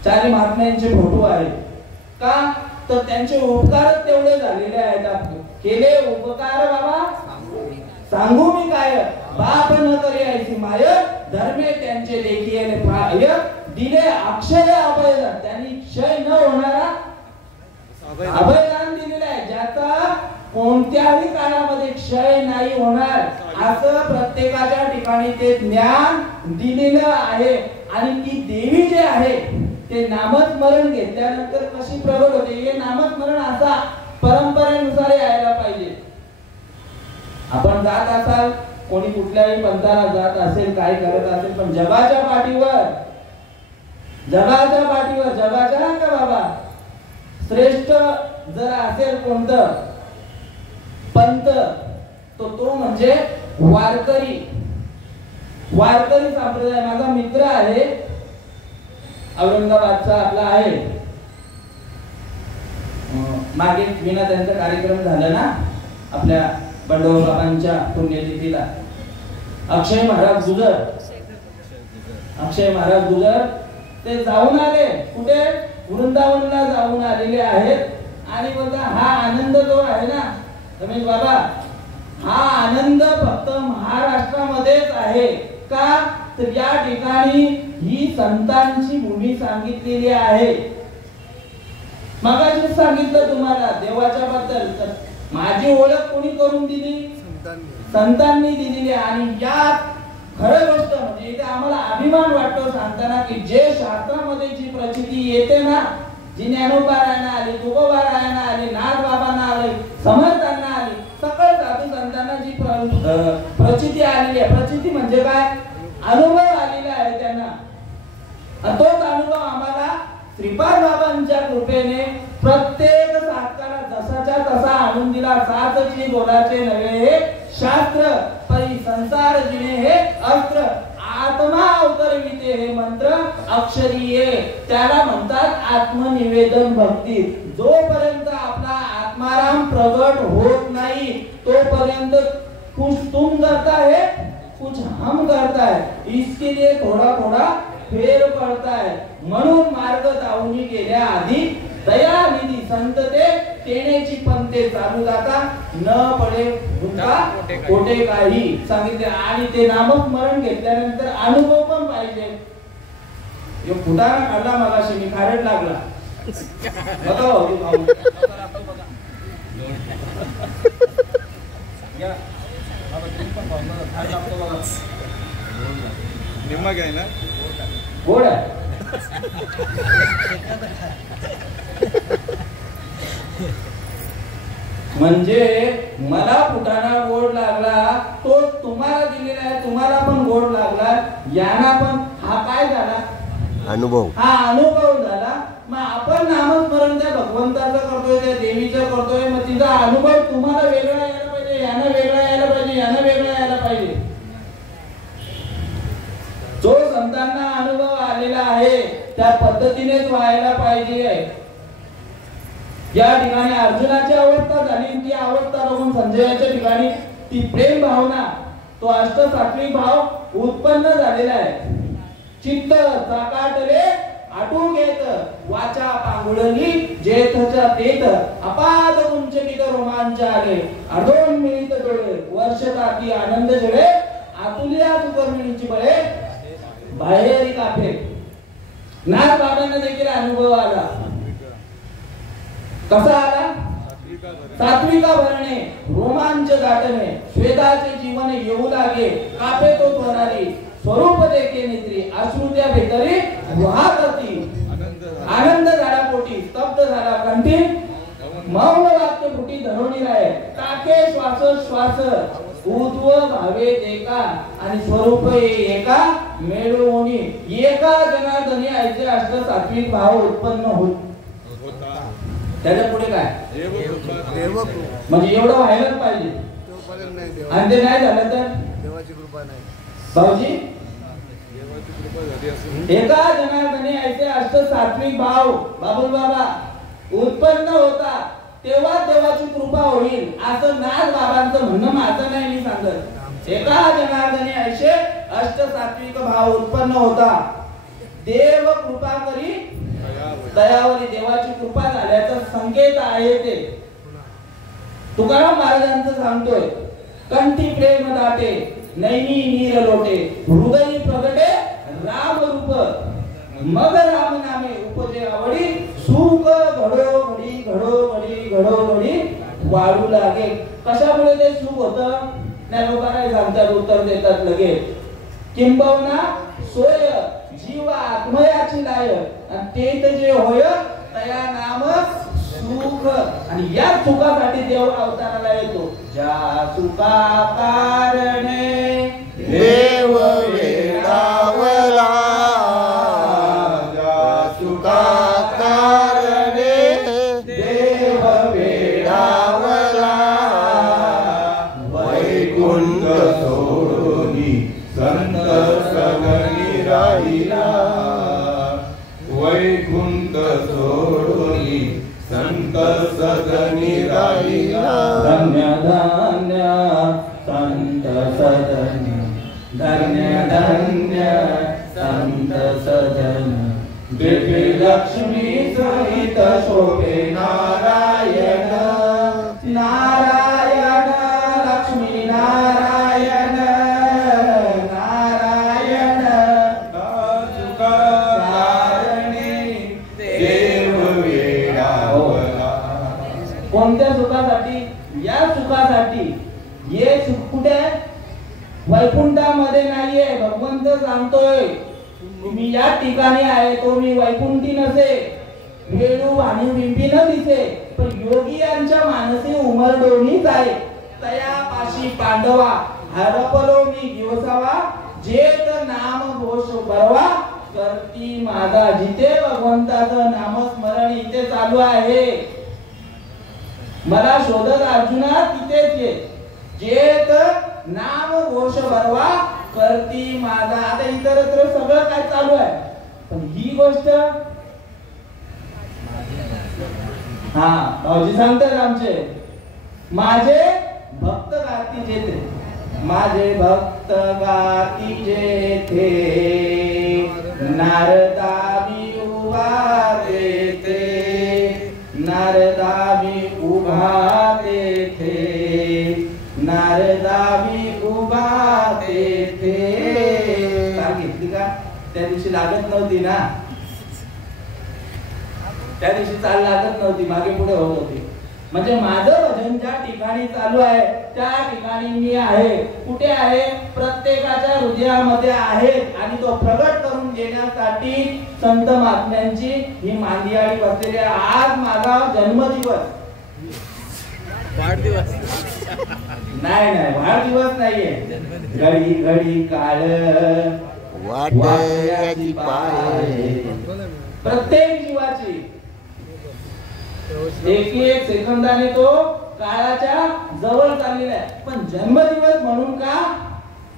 4 महात्म्यांचे फोटो आहेत. का तर त्यांचे उपकारच तेवढे झालेले आहेत. आपण केले उपकार बाबा सांगू मी काय, बाप न करे ऐसी माय, धर्मे त्यांचे लेखिये पाय, दिले अक्षय अभयदान, त्यांनी क्षय न होणारा अभयदान दिलेलं आहे, ज्याचा कोणत्याही काळामध्ये क्षय नाही होणार, असं प्रत्येकाच्या ठिकाणी ते ज्ञान दिलेलं आहे. आणि ती देवी जे आहे ते नामस्मरण घेतल्यानंतर कशी प्रगट होते, हे नामस्मरण असा परंपरेनुसार यायला पाहिजे. आपण जात असाल, कोणी कुठल्याही पंथाला जात असेल, काय करत असेल, पण जगाच्या पाठीवर जगाच्या का बाबा श्रेष्ठ जर असेल कोणतं पंथ, तो म्हणजे वारकरी संप्रदाय. माझा मित्र आहे औरंगाबादचा, आपला आहे, मागे विना त्यांचा कार्यक्रम झाला ना आपल्या बंडोबा बाबांच्या पुण्यतिथीला, अक्षय महाराज गुजर ते जाऊन आले. कुठे? वृंदावनला जाऊन आलेले आहेत. आणि बोलता हा आनंद जो आहे ना रमेश बाबा, हा आनंद फक्त महाराष्ट्रामध्येच आहे. का तर या ठिकाणी ही संतांची भूमी सांगितलेली आहे. मगाशीच सांगितलं तुम्हाला देवाच्या बद्दल, तर माझी ओळख कोणी करून दिली? संतांनी दिलेली. आणि या खरं गोष्ट म्हणजे इथे आम्हाला अभिमान वाटतो सांगताना की जे शास्त्रामध्ये जी प्रचिती येते ना, जी ज्ञानोबारायना आली, तुकोबारायना आली, नाथ बाबांना आली, समर्थांना आली, सकळ साधू संतांना जी प्रचिती आलेली आहे. प्रचिती म्हणजे काय? अनुभव आलेला आहे त्यांना. तोच अनुभव आम्हाला श्रीपाद बाबांच्या कृपेने प्रत्येक साधकाला जसाच्या तसा आणून दिला. सातची बोलाचे नव्हे हे शास्त्र, परी संसार जिणे हे अस्त्र, आत्मा अवतरविते हे मंत्र अक्षरीये. त्याला म्हणतात आत्मनिवेदन भक्ती. जोपर्यंत आपला आत्माराम प्रगट होत नाही तोपर्यंत कुछ तुम करता है, कुछ हम करता है, इसके लिए थोड़ा थोड़ा फेर पडता है. म्हणून मार्ग दावणी गेल्या आधी दयानिधी संत ते तेनेची पंते चालू जाता, न पडे भूता कोठे काही सांगितले. आणि ते नामस्मरण घेतल्यानंतर अनुभव पण पाहिजे. यो फुटाणा काढला मगाशी मी, खारट लागला बघा हो भाऊ. निम्मा घ्याय ना, गोड आहे. म्हणजे मला फुटाणा गोड लागला, तो तुम्हाला दिलेला आहे, तुम्हाला पण गोड लागला. यांना पण हा काय झाला? अनुभव. हा अनुभव झाला. मग आपण नामस्मरण त्या भगवंताचं करतोय, त्या देवीचं करतोय, मग तिचा अनुभव तुम्हाला वेगळा यायला पाहिजे, यांना वेगळा यायला पाहिजे, यांना वेगळा यायला पाहिजे. जो संतांना अनुभव आलेला आहे त्या पद्धतीनेच व्हायला पाहिजे. या ठिकाणी अर्जुनाची अवस्था झाली, ती अवस्था बघून संजयाच्या ठिकाणी ती प्रेम भावना, तो अष्टसात्विक भाव उत्पन्न झालेला आहे. चित्त चाकाटले आटून घेत, वाचा पांगुळली जेथच्या तेथ, अपाद कुंचकित रोमांच आले, अधोन मिळित डोळे, वर्षताती आनंद झळे, आतुल्या सुकर्मिणीची बळे, बाहेरी काफे. नाथ बाबांना देखील अनुभव आला. कसा आला? सात्विका भरणे, रोमांच दाटणे, श्वेताचे जीवन येऊ लागे, कापे तो त्वराली, स्वरूप देखे नेत्री, अश्रुत्या भेतरी वाहती, आनंद झाला पोटी, स्तब्ध झाला कंठी, मौन वाक्य फुटी धरोणी राहे, टाके श्वास श्वास, ऊर्ध्व भावे एका आणि स्वरूप एका मेळवणी, एका जनार्दनी ऐसे अष्ट सात्विक भाव उत्पन्न होता. त्याच्या पुढे काय? म्हणजे एवढं व्हायलाच पाहिजे. आणि ते नाही झालं तर देवाची कृपा नाही. भाऊजी, एका जनार्दनी ऐसे अष्ट सात्विक भाव बाबुल बाबा उत्पन्न होता, तेव्हा देवाची कृपा होईल असं नाथ बाबांचं म्हणणं माझं नाही, मी सांगत. एका जनार्दनी ऐसे अष्ट सात्विक भाव उत्पन्न होता, देव कृपा करी दयावरी, देवाची कृपा झाल्याचा संकेत आहे. ते तुकाराम महाराजांचं सांगतोय. कंठी प्रेम दाटे, नैनी नीर लोटे, हृदयी प्रगटे राम रूप, मग राम नामे उपजे आवडी, सुख घडोघडी वाढू लागे. कशामुळे ते सुख होतं? नाही लोक काय सांगतात, उत्तर देतात लगेच. किंबहुना सोय जीव आत्मयाची लाय, आणि ते जे होय तया नाम सुख. आणि या सुखासाठी देव अवताराला येतो. ज्या सुखा कारणे देव वेडावला, ज्या सुखा कारणे देव वेडावला, वैकुंठ सोडूनी संत सगळी राहिला, वैकुंठ सोडूनी संत सगळी राहिला. धन्य धन्य संत सदन, धन्य धन्य संत सदन, देवी लक्ष्मी सहित शोभे नारायण, नारायण लक्ष्मी नारायण, नारायण देव वेडावला. कोणत्या सुखासाठी? या सुखासाठी. हे सुख कुठे? वैकुंठामध्ये नाहीये. भगवंत सांगतोय मी या ठिकाणी आहे, तो मी वैकुंठी नसे, वेणू आणि बिंबी न दिसे, पण योगी यांच्या मानसी उमरडोनीच आहे. तया पाशी पांडवा हरपलो मी दिवसावा, जेत नाम घोष बरवा, करती माझा. जिथे भगवंताचं नामस्मरण इथे चालू आहे, मला शोधत अर्जुना तिथेच ये. जेत नाम घोष बरवा, करती माझा. आता इतरत्र सगळं काय चालू आहे, पण ही गोष्ट हा भाऊजी सांगतात आमचे, माझे भक्त गाती जेथे, माझे भक्त गाती जेथे, नारदावी उभा तेथे, नारदावी उभा तेथे, नारदावी उभा तेथे. सांगितली का? त्या दिवशी लागत नव्हती ना, त्या दिवशी चाल लागत नव्हती, मागे पुढे होत होती. म्हणजे माझं भजन ज्या ठिकाणी चालू आहे त्या ठिकाणी मी आहे. कुठे आहे? प्रत्येकाच्या हृदयामध्ये आहे. आणि तो प्रगट करून देण्यासाठी संत महात्म्यांची ही मांदियाळी बसलेली आहे. आज माझा जन्मदिवस, वाढदिवस नाही नाही वाढदिवस नाहीये. घडी घडी काळ वाट्याची पाय, प्रत्येक जीवाची एक एक सेकंदाने तो काळाच्या जवळ चाललेला आहे. पण जन्मदिवस म्हणून का?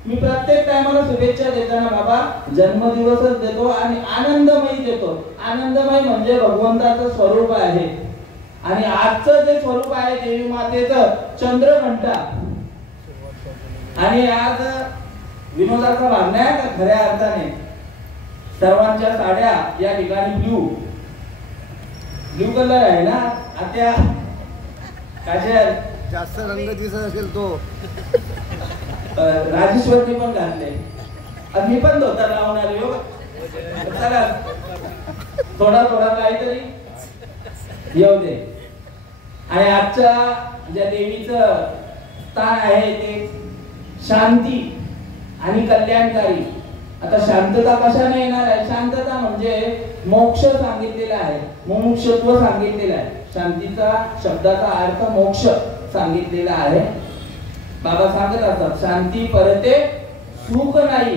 मी प्रत्येक टायमाला शुभेच्छा देताना बाबा जन्मदिवसच देतो आणि आनंदमयी देतो. आनंदमय म्हणजे भगवंताचं स्वरूप आहे आणि आजचं जे स्वरूप आहे देवी मातेचं चंद्रघंटा. आणि आज विनोदाचा भाग नाही का खऱ्या अर्थाने सर्वांच्या साड्या या ठिकाणी ब्ल्यू कलर आहे ना. आता काजल जास्त रंग दिसत असेल तो राजेश्वरनी पण घातले. मी पण धोतर लावणार आहे हो. चला थोडा काहीतरी येऊ दे. आणि आजच्या ज्या देवीचं स्थान आहे ते शांती आणि कल्याणकारी. आता शांतता कशाने येणार आहे? शांतता म्हणजे मोक्ष सांगितलेला आहे, मुमुक्षत्व सांगितलेलं आहे. शांतीचा शब्दाचा अर्थ मोक्ष सांगितलेला आहे. बाबा सांगत असतात शांती परते सुख नाही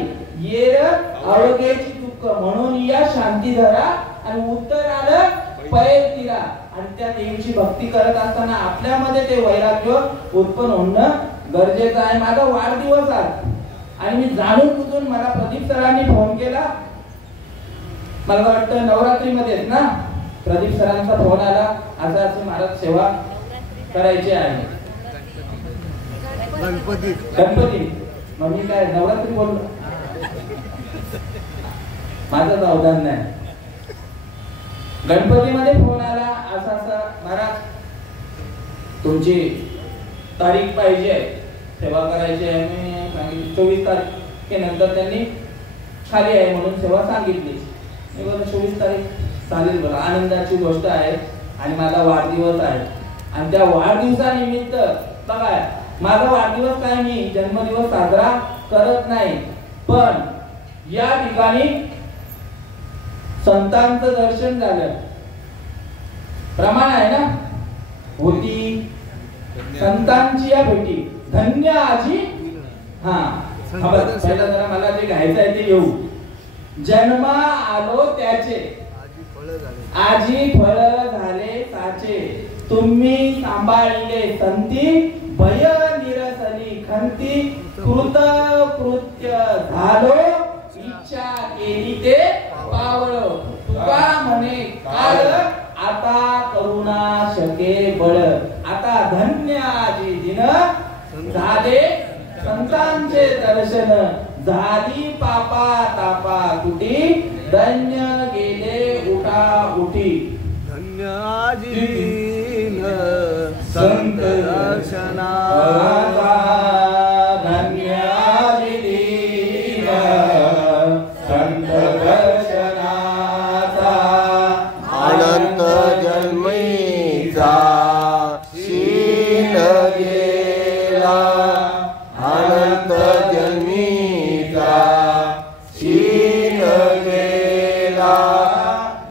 येर अवघेची दुःख म्हणून या शांती धरा आणि उत्तर आलं पैर तिरा. आणि त्या देवीची भक्ती करत असताना आपल्यामध्ये ते वैराग्य उत्पन्न होणं गरजेचं आहे. माझा वाढदिवस आहे आणि मी जाणून बुजून मला प्रदीप सरांनी फोन केला. मला वाटतं नवरात्रीमध्ये ना प्रदीप सरांचा फोन आला असं महाराज सेवा करायची आहे. गणपती मग मी काय नवरात्री बोललो माझं अवधान नाही. गणपतीमध्ये फोन आला असं महाराज तुमची तारीख पाहिजे सेवा करायची आहे. मी सांगितली 24 तारखेनंतर त्यांनी खाली आहे म्हणून सेवा सांगितली. मी बोललो 24 तारीख चालेल बरं. आनंदाची गोष्ट आहे आणि माझा वाढदिवस आहे आणि त्या वाढदिवसानिमित्त बघा माझा वाढदिवस काय मी जन्मदिवस साजरा करत नाही पण या ठिकाणी संतांचं दर्शन झालं प्रमाण आहे ना. होती संतांची या भेटी धन्य आजी. हा पहिला जरा मला जे घ्यायचं आहे ते येऊ. जन्मा आलो त्याचे आजी फळ झाले साचे तुम्ही सांभाळले संती भय निरसली खंती कृत कृत्य झालो इच्छा केली ते पावलो. तुका म्हणे काळ आता करुणा शके बळ. आता धन्य आजी दिन झाले संतांचे दर्शन झाली पापा तापा कुटी धन्य गेले उठा उठी. धन्य आजी दिन संत दर्शना धन्य आजी दिन संत दर्शनाचा अनंत जन्मीचा शील गेला अनंत जन्मीचा शील गेला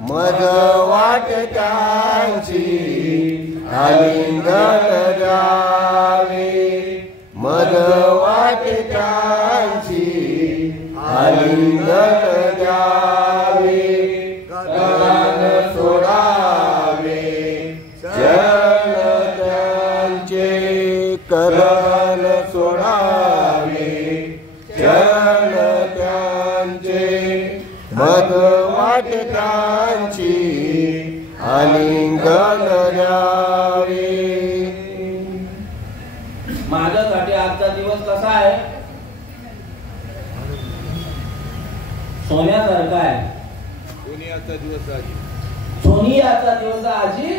मज वाटत्यांची आलिंगन द्यावे मज वाटत्यांची आलिंगन द्यावे करण सोडावे चरण त्यांचे करण सोडावे चरण त्यांचे मद वाटत्यांची आलिंगन द्यावे. माझ्यासाठी आजचा दिवस कसा आहे? सोन्यासारखा आहे. सोनियाचा दिवस आजी सोनियाचा दिवस आजी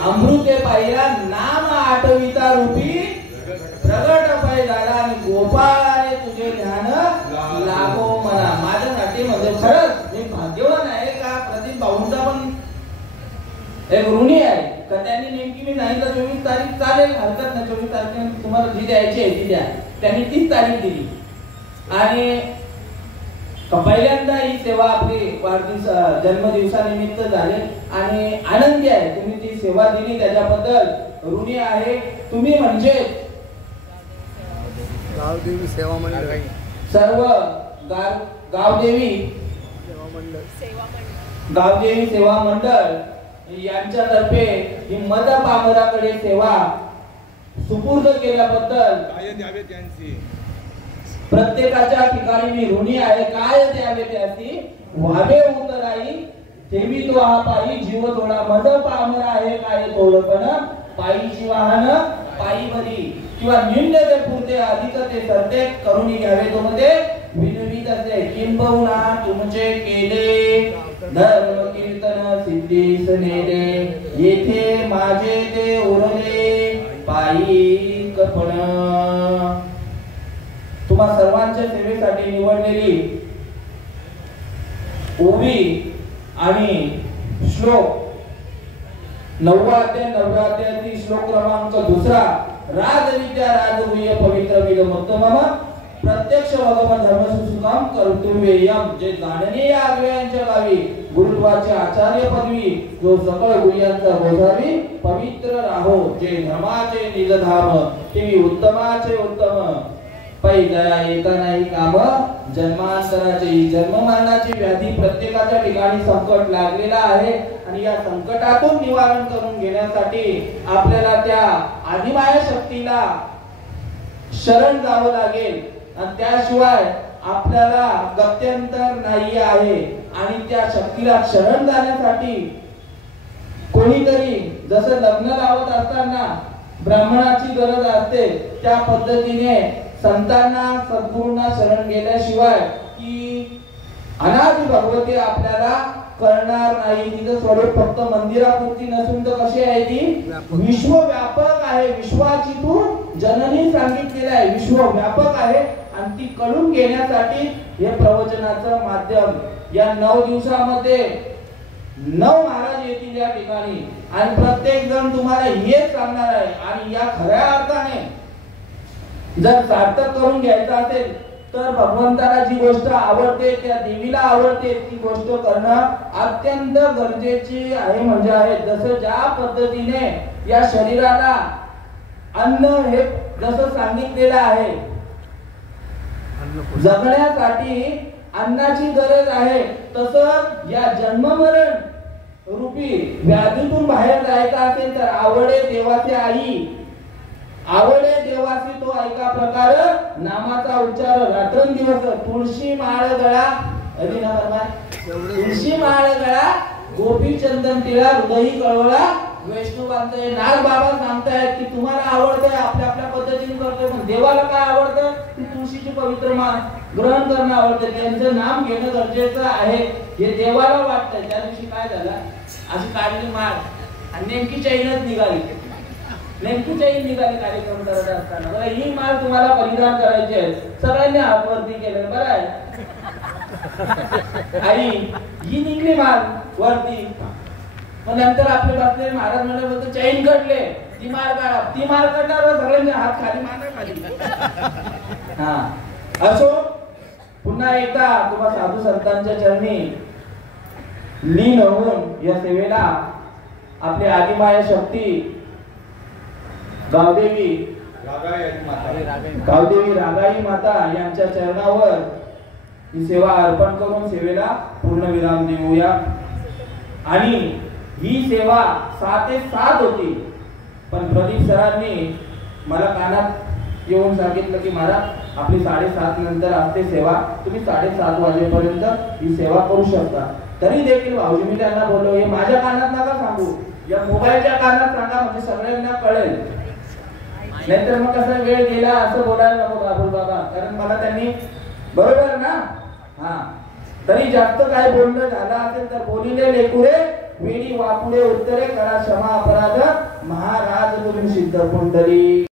अमृते पाहिला नाम आठविता रूपी प्रगट पाय झाला आणि गोपाळाने तुझे ध्यान लागो म्हणा. माझ्यासाठी म्हणजे खरंच मी भाग्यवान आहे का प्रदीप भाऊंचा पण एक ऋणी आहे का त्यांनी नेमकी मी सांगितलं 24 तारीख चालेल हरकत नाही 24 तारखेला तुम्हाला जी द्यायची आहे ती द्या. त्यांनी 30 तारीख दिली आणि पहिल्यांदा ही सेवा आपली वाढदिवस जन्मदिवसानिमित्त झाली आणि आनंदी आहे. तुम्ही ती सेवा दिली त्याच्याबद्दल ऋणी आहे. तुम्ही म्हणजे गावदेवी सेवा मंडळ सर्व गावदेवी सेवा मंडळ यांच्यातर्फे ही मद पामराकडे सेवा सुपूर्द केल्याबद्दल काय द्यावे त्यांची प्रत्येकाच्या ठिकाणी मी ऋणी आहे, काय द्यावे त्याची व्हावे उतराई, ठेवी तो हा पायी जीव थोडा मद पामर आहे, काय थोडपण पायीची वाहन पायी भरी, किंवा निंद ते पुरते अधिक ते सरते करून घ्यावे तो मध्ये विनवित असे, किंबहुना तुमचे केले धर्म कीर्तन सिद्धीस नेले, येथे माझे ते उरले पायी कपण. तुम्हा सर्वांच्या सेवेसाठी निवडलेली ओवी आणि श्लोक 9वा अध्याय 9व्या अध्यायातील श्लोक क्रमांक 2 राजविद्या राजगुह्य पवित्र विगमोत्तमम प्रत्यक्ष भगवत धर्म सुसुखम कर्तव्यम, जे जाणणे आग्रहांच्या गावी गुरुत्वाचे आचार्य पदवी, जो सकळ गुह्यांचा गोसावी पवित्र राहो, जे धर्माचे निजधाम ते उत्तमाचे उत्तम, पै दया येता नाही काम जन्मांतराची, जन्म मरणाची व्याधी प्रत्येकाच्या ठिकाणी संकट लागलेला आहे आणि या संकटातून निवारण करून घेण्यासाठी आपल्याला त्या आदिमाया शक्तीला शरण जावं लागेल आणि त्याशिवाय आपल्याला गत्यंतर नाही आहे. आणि त्या शक्तीला शरण जाण्यासाठी कोणीतरी जसं लग्न लावत असताना ब्राह्मणाची गरज असते, त्या पद्धतीने संतांना सद्गुरूंना शरण गेल्याशिवाय की अनादि भगवती आपल्याला करणार नाही. तिचं स्वरूप फक्त मंदिरापुरती नसून तर कशी आहे ती विश्वव्यापक आहे. विश्वाची तू जननी सांगितलेलं आहे, विश्वव्यापक आहे आणि ती कळून घेण्यासाठी हे प्रवचनाचं माध्यम. या 9 दिवसामध्ये 9 महाराज येतील या ठिकाणी आणि प्रत्येक जण तुम्हाला हेच सांगणार आहे. आणि या खऱ्या अर्थाने जर सार्थक करून घ्यायचं असेल तर भगवंताला जी गोष्ट आवडते, त्या देवीला आवडते, ती गोष्ट करणं अत्यंत गरजेची आहे. म्हणजे आहे जसं ज्या पद्धतीने या शरीराला अन्न हे जसं सांगितलेलं आहे, जगण्यासाठी अन्नाची गरज आहे, तसं या जन्ममरण रूपी व्याधीतून बाहेर जायचं असेल तर आवडे देवाचे आई, आवडे देवासी तो ऐका प्रकार नामाचा उच्चार रात्रंदिवस, तुळशी माळ गळा तुळशी माळ गळा गोपी चंदन टिळा हृदयी कळवळा वैष्णवांचे नाग बाबा सांगतायत की तुम्हाला आवडतंय आपल्या आपल्या पद्धतीने करतोय, पण देवाला काय आवडतं ती तुळशीची पवित्र माळ ग्रहण करणं आवडतं, त्यांचं नाम घेणं गरजेचं आहे हे देवाला वाटतंय. त्या दिवशी काय झालं, अशी काढली माळ आणि नेमकी चैनच निघाली, नेमकी चैन निघाली कार्यक्रम करत असताना. बरं ही माळ तुम्हाला परिधान करायची आहे, सगळ्यांनी हातवरती केलं बरं आहे. आई ही निघली माळ वरती, मग नंतर आपले बापले महाराज म्हणाले बोलतो चैन कटले, ती माळ काढा, ती माळ काढणार सगळ्यांनी हात खाली मारा खाली. हा असो, पुन्हा एकदा तुम्हा साधू संतांच्या चरणी लीन होऊन या सेवेला आपली आदिमाया शक्ती गावदेवी रागाई माता यांच्या चरणावर ही सेवा अर्पण करून सेवेला पूर्ण विराम देऊया. आणि ही सेवा 6 ते 7 होती, पण प्रदीप सरांनी मला कानात येऊन सांगितलं की महाराज आपली 7:30 नंतर असते सेवा, तुम्ही 7:30 वाजेपर्यंत ही सेवा करू शकता. तरी देखील भाऊजी मी त्यांना बोललो हे माझ्या कानात नका सांगू, या मोबाईलच्या कानात सांगा म्हणजे सगळ्यांना कळेल, नाहीतर मग कसं वेळ गेला असं बोलायला नको बाबुल बाबा, कारण मला त्यांनी बरोबर ना. हा तरी जास्त काय बोलणं झालं असेल तर बोलिले लेकुरे वेळी वापुडे उत्तरे करा क्षमा अपराध महाराज तुम्ही सिद्ध कुंडली.